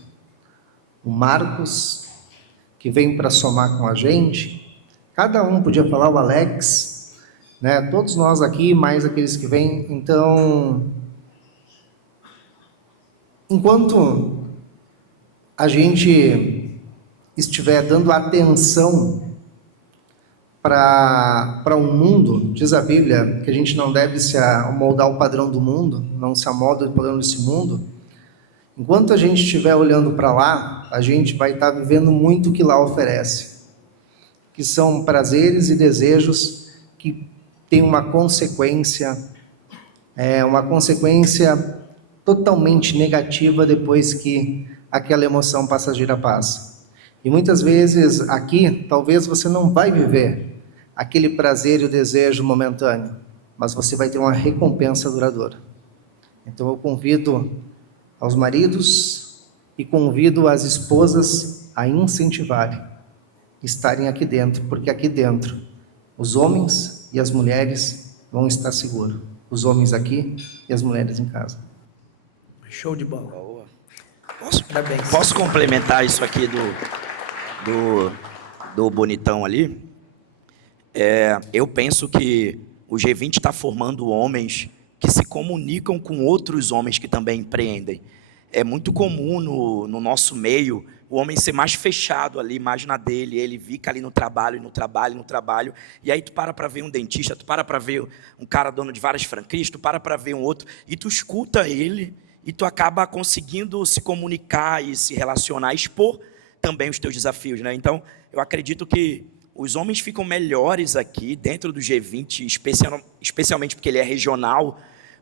O Marcos, que vem para somar com a gente. Cada um podia falar, o Alex, né? Todos nós aqui, mais aqueles que vêm. Então, enquanto a gente estiver dando atenção para um mundo, diz a Bíblia, que a gente não deve se amoldar ao padrão do mundo, não se amolda ao padrão desse mundo. Enquanto a gente estiver olhando para lá, a gente vai estar vivendo muito o que lá oferece, que são prazeres e desejos que têm uma consequência totalmente negativa depois que aquela emoção passageira passa. E muitas vezes aqui, talvez você não vai viver aquele prazer e o desejo momentâneo, mas você vai ter uma recompensa duradoura. Então eu convido aos maridos e convido as esposas a incentivarem, estarem aqui dentro, porque aqui dentro os homens e as mulheres vão estar seguros. Os homens aqui e as mulheres em casa. Show de bola. Parabéns. Posso complementar isso aqui do bonitão ali? Eu penso que o G20 está formando homens que se comunicam com outros homens que também empreendem. É muito comum no nosso meio o homem ser mais fechado ali, mais na dele, ele fica ali no trabalho, e aí tu para ver um dentista, tu para ver um cara dono de várias franquias, tu para ver um outro, e tu escuta ele, e tu acaba conseguindo se comunicar e se relacionar, expor também os teus desafios, né? Então, eu acredito que os homens ficam melhores aqui, dentro do G20, especialmente porque ele é regional,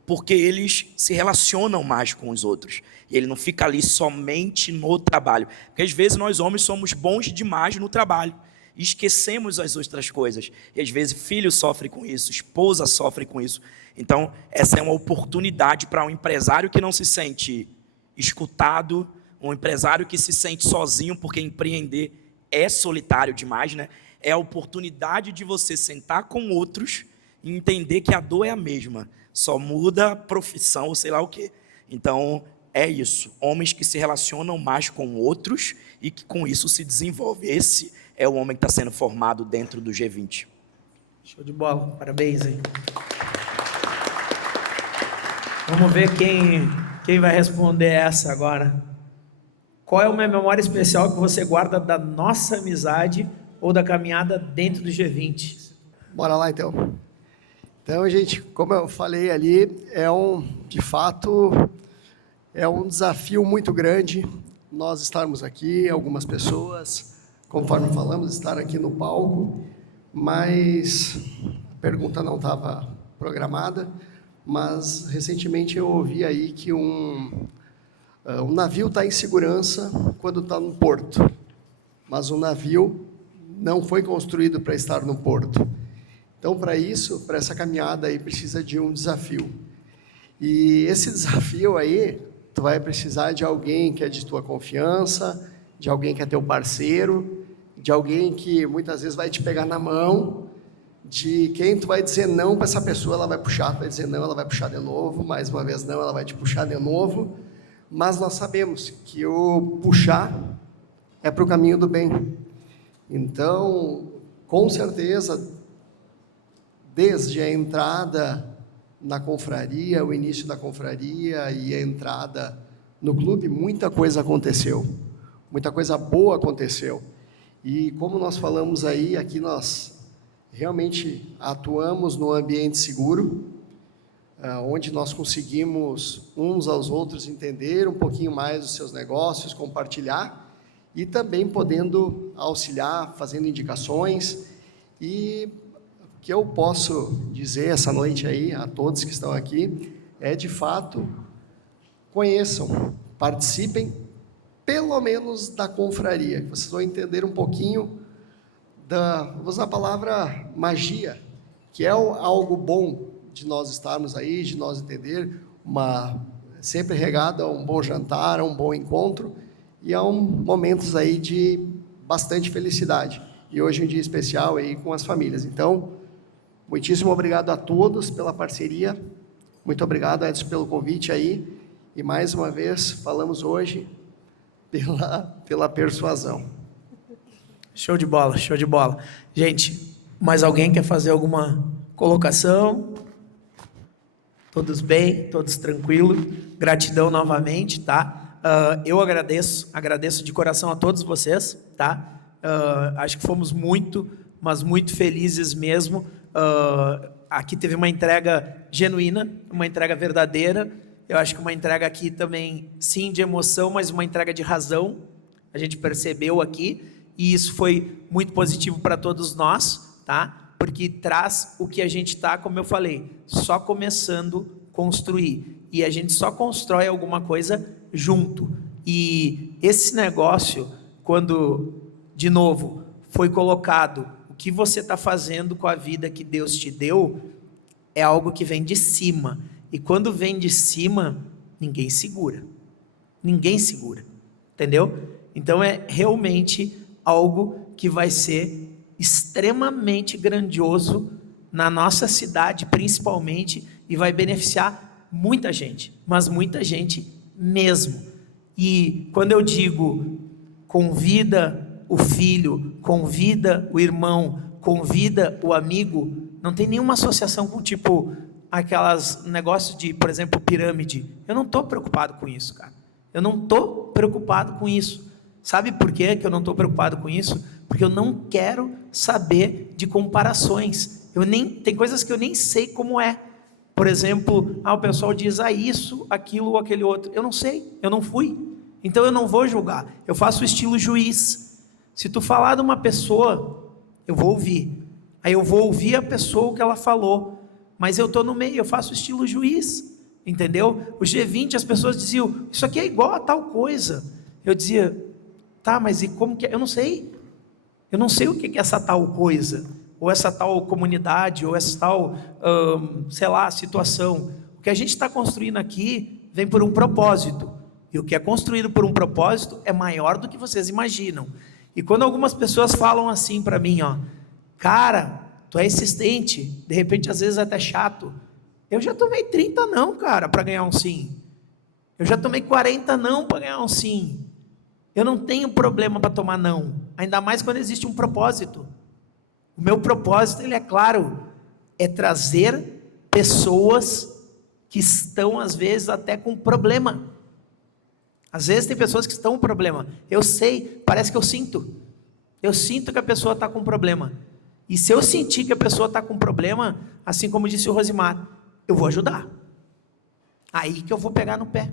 porque eles se relacionam mais com os outros. E ele não fica ali somente no trabalho. Porque às vezes nós homens somos bons demais no trabalho. E esquecemos as outras coisas. E às vezes filho sofre com isso, esposa sofre com isso. Então, essa é uma oportunidade para um empresário que não se sente escutado, um empresário que se sente sozinho, porque empreender é solitário demais, né? É a oportunidade de você sentar com outros e entender que a dor é a mesma. Só muda a profissão ou sei lá o quê. Então, é isso. Homens que se relacionam mais com outros e que com isso se desenvolvem. Esse é o homem que está sendo formado dentro do G20. Show de bola. Parabéns aí. Vamos ver quem vai responder essa agora. Qual é uma memória especial que você guarda da nossa amizade ou da caminhada dentro do G20? Bora lá, então. Então, gente, como eu falei ali, de fato, é um desafio muito grande nós estarmos aqui, algumas pessoas, conforme falamos, estar aqui no palco, mas a pergunta não estava programada, mas recentemente eu ouvi aí que um navio está em segurança quando está no porto, mas o navio não foi construído para estar no porto. Então, para essa caminhada aí, precisa de um desafio. E esse desafio aí, tu vai precisar de alguém que é de tua confiança, de alguém que é teu parceiro, de alguém que muitas vezes vai te pegar na mão, de quem tu vai dizer não para essa pessoa, ela vai puxar, tu vai dizer não, ela vai puxar de novo, mais uma vez não, ela vai te puxar de novo, mas nós sabemos que o puxar é para o caminho do bem. Então, com certeza, desde a entrada na confraria, o início da confraria e a entrada no clube, muita coisa aconteceu, muita coisa boa aconteceu. E como nós falamos aí, aqui nós realmente atuamos num ambiente seguro, onde nós conseguimos uns aos outros entender um pouquinho mais os seus negócios, compartilhar e também podendo auxiliar, fazendo indicações. E o que eu posso dizer essa noite aí a todos que estão aqui é, de fato, conheçam, participem, pelo menos da confraria, que vocês vão entender um pouquinho vou usar a palavra magia, que é algo bom de nós estarmos aí, de nós entender, sempre regado a um bom jantar, a um bom encontro, e a momentos aí de bastante felicidade. E hoje é um dia especial aí com as famílias. Então, muitíssimo obrigado a todos pela parceria, muito obrigado, Edson, pelo convite aí, e mais uma vez falamos hoje pela persuasão. Show de bola, show de bola. Gente, mais alguém quer fazer alguma colocação? Todos bem? Todos tranquilos? Gratidão novamente, tá? Eu agradeço de coração a todos vocês, tá? Acho que fomos muito mas muito felizes mesmo. Aqui teve uma entrega genuína, uma entrega verdadeira. Eu acho que uma entrega aqui também, sim, de emoção, mas uma entrega de razão. A gente percebeu aqui, e isso foi muito positivo para todos nós, tá? Porque traz o que a gente está, como eu falei, só começando a construir. E a gente só constrói alguma coisa junto. E esse negócio, quando, de novo, foi colocado, o que você está fazendo com a vida que Deus te deu, é algo que vem de cima. E quando vem de cima, ninguém segura. Ninguém segura. Entendeu? Então é realmente algo que vai ser extremamente grandioso na nossa cidade, principalmente, e vai beneficiar muita gente, mas muita gente mesmo. E quando eu digo convida o filho, convida o irmão, convida o amigo, não tem nenhuma associação com tipo aquelas negócios de, por exemplo, pirâmide. Eu não estou preocupado com isso, cara. Eu não estou preocupado com isso. Sabe por quê que eu não estou preocupado com isso? Porque eu não quero saber de comparações. Tem coisas que eu nem sei como é. Por exemplo, o pessoal diz isso, aquilo ou aquele outro. Eu não sei, eu não fui. Então eu não vou julgar. Eu faço o estilo juiz. Se tu falar de uma pessoa, eu vou ouvir. Aí eu vou ouvir a pessoa, o que ela falou. Mas eu estou no meio, eu faço o estilo juiz. Entendeu? O G20, as pessoas diziam, isso aqui é igual a tal coisa. Eu dizia, tá, mas e como que é? Eu não sei. Eu não sei o que é essa tal coisa, ou essa tal comunidade, ou essa tal, sei lá, situação. O que a gente está construindo aqui vem por um propósito. E o que é construído por um propósito é maior do que vocês imaginam. E quando algumas pessoas falam assim para mim, cara, tu é insistente, de repente às vezes é até chato. Eu já tomei 30 não, cara, para ganhar um sim. Eu já tomei 40 não para ganhar um sim. Eu não tenho problema para tomar não, ainda mais quando existe um propósito. O meu propósito, ele é claro, é trazer pessoas que estão às vezes até com problema. Às vezes tem pessoas que estão com problema. Eu sei, parece que eu sinto. Eu sinto que a pessoa está com problema. E se eu sentir que a pessoa está com problema, assim como disse o Rosimar, eu vou ajudar. Aí que eu vou pegar no pé.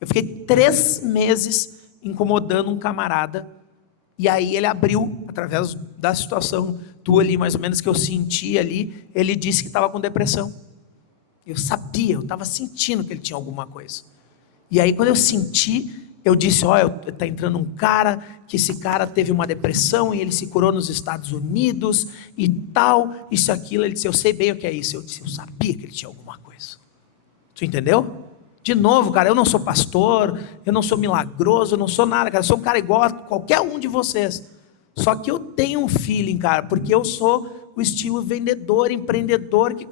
Eu fiquei 3 meses incomodando um camarada, e aí ele abriu, através da situação tua ali, mais ou menos, que eu senti ali, ele disse que estava com depressão. Eu sabia, eu estava sentindo que ele tinha alguma coisa. E aí quando eu senti, eu disse, está entrando um cara, que esse cara teve uma depressão, e ele se curou nos Estados Unidos, e tal, isso, aquilo. Ele disse, eu sei bem o que é isso. Eu disse, eu sabia que ele tinha alguma coisa. Tu entendeu? De novo, cara, eu não sou pastor, eu não sou milagroso, eu não sou nada, cara, eu sou um cara igual a qualquer um de vocês. Só que eu tenho um feeling, cara, porque eu sou o estilo vendedor, empreendedor, que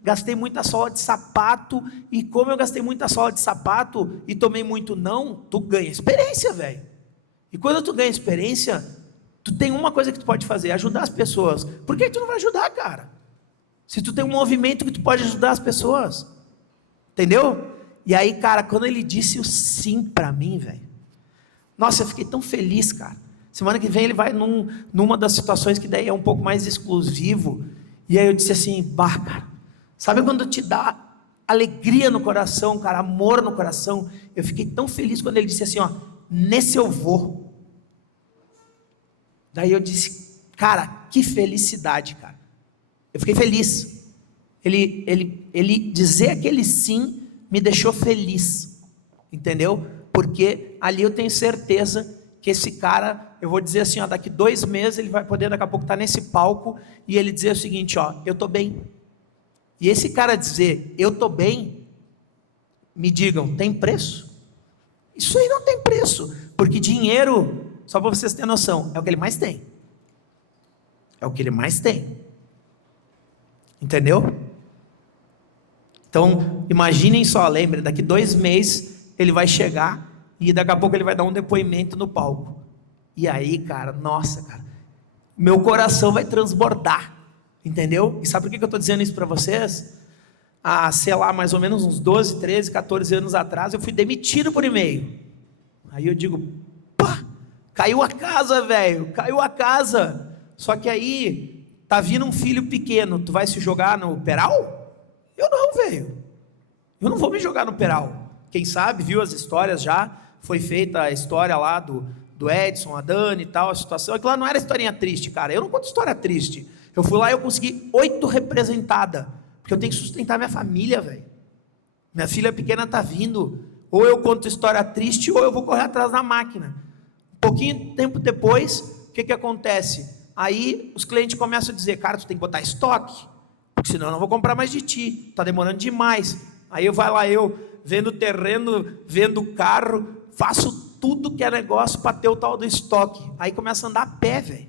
gastei muita sola de sapato, e como eu gastei muita sola de sapato e tomei muito não, tu ganha experiência, velho. E quando tu ganha experiência, tu tem uma coisa que tu pode fazer, ajudar as pessoas. Por que tu não vai ajudar, cara? Se tu tem um movimento que tu pode ajudar as pessoas. Entendeu? E aí, cara, quando ele disse o sim para mim, velho, nossa, eu fiquei tão feliz, cara. Semana que vem ele vai numa das situações que daí é um pouco mais exclusivo, e aí eu disse assim, cara, sabe quando te dá alegria no coração, cara, amor no coração? Eu fiquei tão feliz quando ele disse assim, nesse eu vou. Daí eu disse, cara, que felicidade, cara. Eu fiquei feliz. Ele dizer aquele sim me deixou feliz, entendeu? Porque ali eu tenho certeza que esse cara, eu vou dizer assim, daqui 2 meses ele vai poder daqui a pouco estar nesse palco e ele dizer o seguinte, eu estou bem. E esse cara dizer, eu estou bem, me digam, tem preço? Isso aí não tem preço, porque dinheiro, só para vocês terem noção, é o que ele mais tem. É o que ele mais tem. Entendeu? Então, imaginem só, lembrem, daqui 2 meses ele vai chegar e daqui a pouco ele vai dar um depoimento no palco. E aí, cara, nossa, cara, meu coração vai transbordar, entendeu? E sabe por que eu estou dizendo isso para vocês? Sei lá, mais ou menos uns 12, 13, 14 anos atrás, eu fui demitido por e-mail. Aí eu digo, caiu a casa, velho, caiu a casa. Só que aí, tá vindo um filho pequeno, tu vai se jogar no peral? Eu não, velho. Eu não vou me jogar no peral. Quem sabe, viu as histórias já, foi feita a história lá do Edson, a Dani e tal, a situação. Aquilo lá não era historinha triste, cara. Eu não conto história triste. Eu fui lá e eu consegui 8 representadas. Porque eu tenho que sustentar minha família, velho. Minha filha pequena tá vindo. Ou eu conto história triste, ou eu vou correr atrás da máquina. Um pouquinho tempo depois, o que acontece? Aí os clientes começam a dizer, cara, tu tem que botar estoque, porque senão eu não vou comprar mais de ti, tá demorando demais. Aí eu vendo terreno, vendo carro, faço tudo que é negócio para ter o tal do estoque. Aí começa a andar a pé, velho.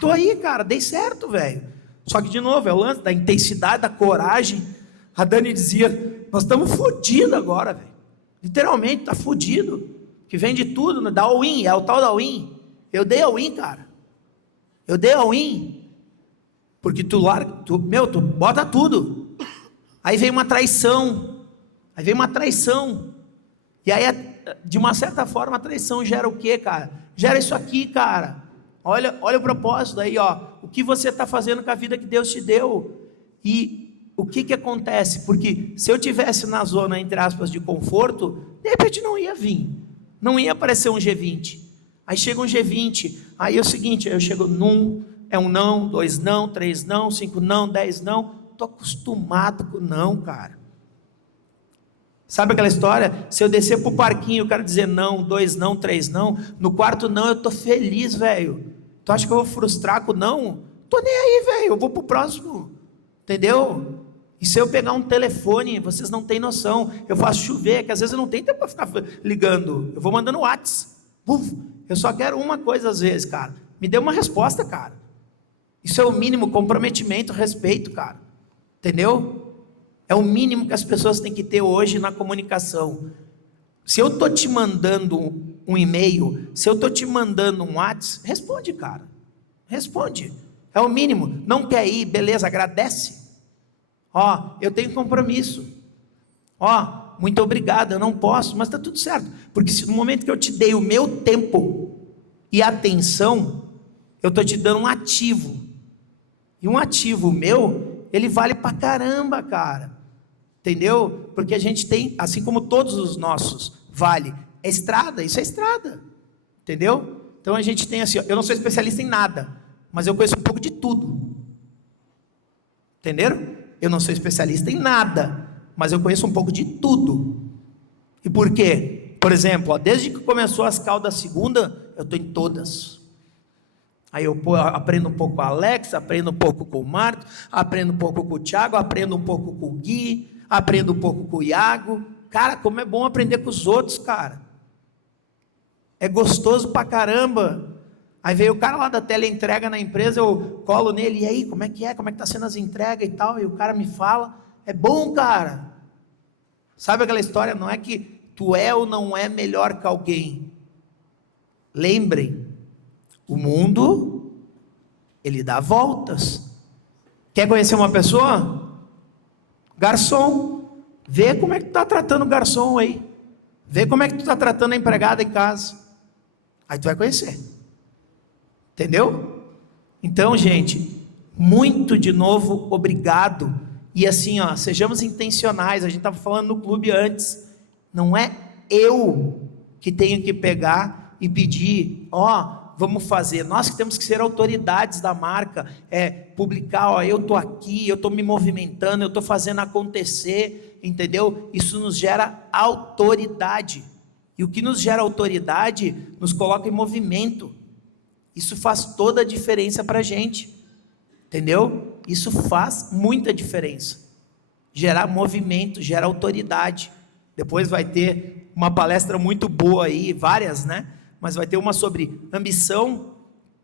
Tô aí, cara, dei certo, velho. Só que, de novo, é o lance da intensidade, da coragem. A Dani dizia, nós estamos fodidos agora, velho. Literalmente, tá fodido. Que vende tudo, né? Da all-in, é o tal da all-in. Eu dei all-in, cara. Eu dei all-in. Porque tu bota tudo. Aí vem uma traição. E aí, de uma certa forma, a traição gera o quê, cara? Gera isso aqui, cara. Olha o propósito aí, ó. O que você está fazendo com a vida que Deus te deu. E o que acontece? Porque se eu tivesse na zona, entre aspas, de conforto, de repente não ia vir. Não ia aparecer um G20. Aí chega um G20. Aí é o seguinte, eu chego num, é um não, 2 não, 3 não, 5 não, 10 não. Estou acostumado com não, cara. Sabe aquela história? Se eu descer pro parquinho, eu quero dizer não, 2 não, 3 não. No 4 não, eu tô feliz, velho. Tu acha que eu vou frustrar com não? Tô nem aí, velho. Eu vou pro próximo. Entendeu? E se eu pegar um telefone, vocês não têm noção. Eu faço chover, que às vezes eu não tenho tempo para ficar ligando. Eu vou mandando WhatsApp. Eu só quero uma coisa às vezes, cara. Me dê uma resposta, cara. Isso é o mínimo, comprometimento, respeito, cara. Entendeu? É o mínimo que as pessoas têm que ter hoje na comunicação. Se eu estou te mandando um e-mail, se eu estou te mandando um WhatsApp, responde, cara. Responde. É o mínimo. Não quer ir, beleza, agradece. Ó, eu tenho compromisso. Ó, muito obrigado, eu não posso, mas está tudo certo. Porque se no momento que eu te dei o meu tempo e atenção, eu estou te dando um ativo. E um ativo meu, ele vale pra caramba, cara. Entendeu? Porque a gente tem, assim como todos os nossos, vale. É estrada, isso é estrada. Entendeu? Então a gente tem assim, ó, eu não sou especialista em nada, mas eu conheço um pouco de tudo. Entenderam? Eu não sou especialista em nada, mas eu conheço um pouco de tudo. E por quê? Por exemplo, ó, desde que começou as Caldas segunda, eu estou em todas. Aí eu aprendo um pouco com a Alex, aprendo um pouco com o Marcos, aprendo um pouco com o Thiago, aprendo um pouco com o Gui, aprendo um pouco com o Iago. Cara, como é bom aprender com os outros, cara. É gostoso pra caramba. Aí veio o cara lá da teleentrega na empresa, eu colo nele, e aí, como é que tá sendo as entregas e tal, e o cara me fala, é bom, cara. Sabe aquela história, não é que tu é ou não é melhor que alguém. Lembrem, o mundo, ele dá voltas. Quer conhecer uma pessoa? Garçom. Vê como é que tu está tratando o garçom aí. Vê como é que tu está tratando a empregada em casa. Aí tu vai conhecer. Entendeu? Então, gente, muito de novo, obrigado. E assim, ó, sejamos intencionais. A gente estava falando no clube antes. Não é eu que tenho que pegar e pedir, ó, vamos fazer, nós que temos que ser autoridades da marca, publicar, ó, eu estou aqui, eu estou me movimentando, eu estou fazendo acontecer, entendeu? Isso nos gera autoridade, e o que nos gera autoridade, nos coloca em movimento, isso faz toda a diferença para a gente, entendeu? Isso faz muita diferença, gerar movimento, gerar autoridade. Depois vai ter uma palestra muito boa aí, várias, né? Mas vai ter uma sobre ambição,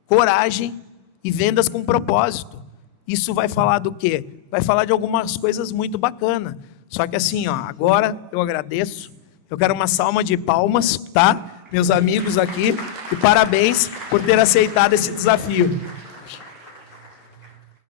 coragem e vendas com propósito. Isso vai falar do quê? Vai falar de algumas coisas muito bacanas. Só que assim, ó, agora eu agradeço. Eu quero uma salva de palmas, tá? Meus amigos aqui, e parabéns por ter aceitado esse desafio.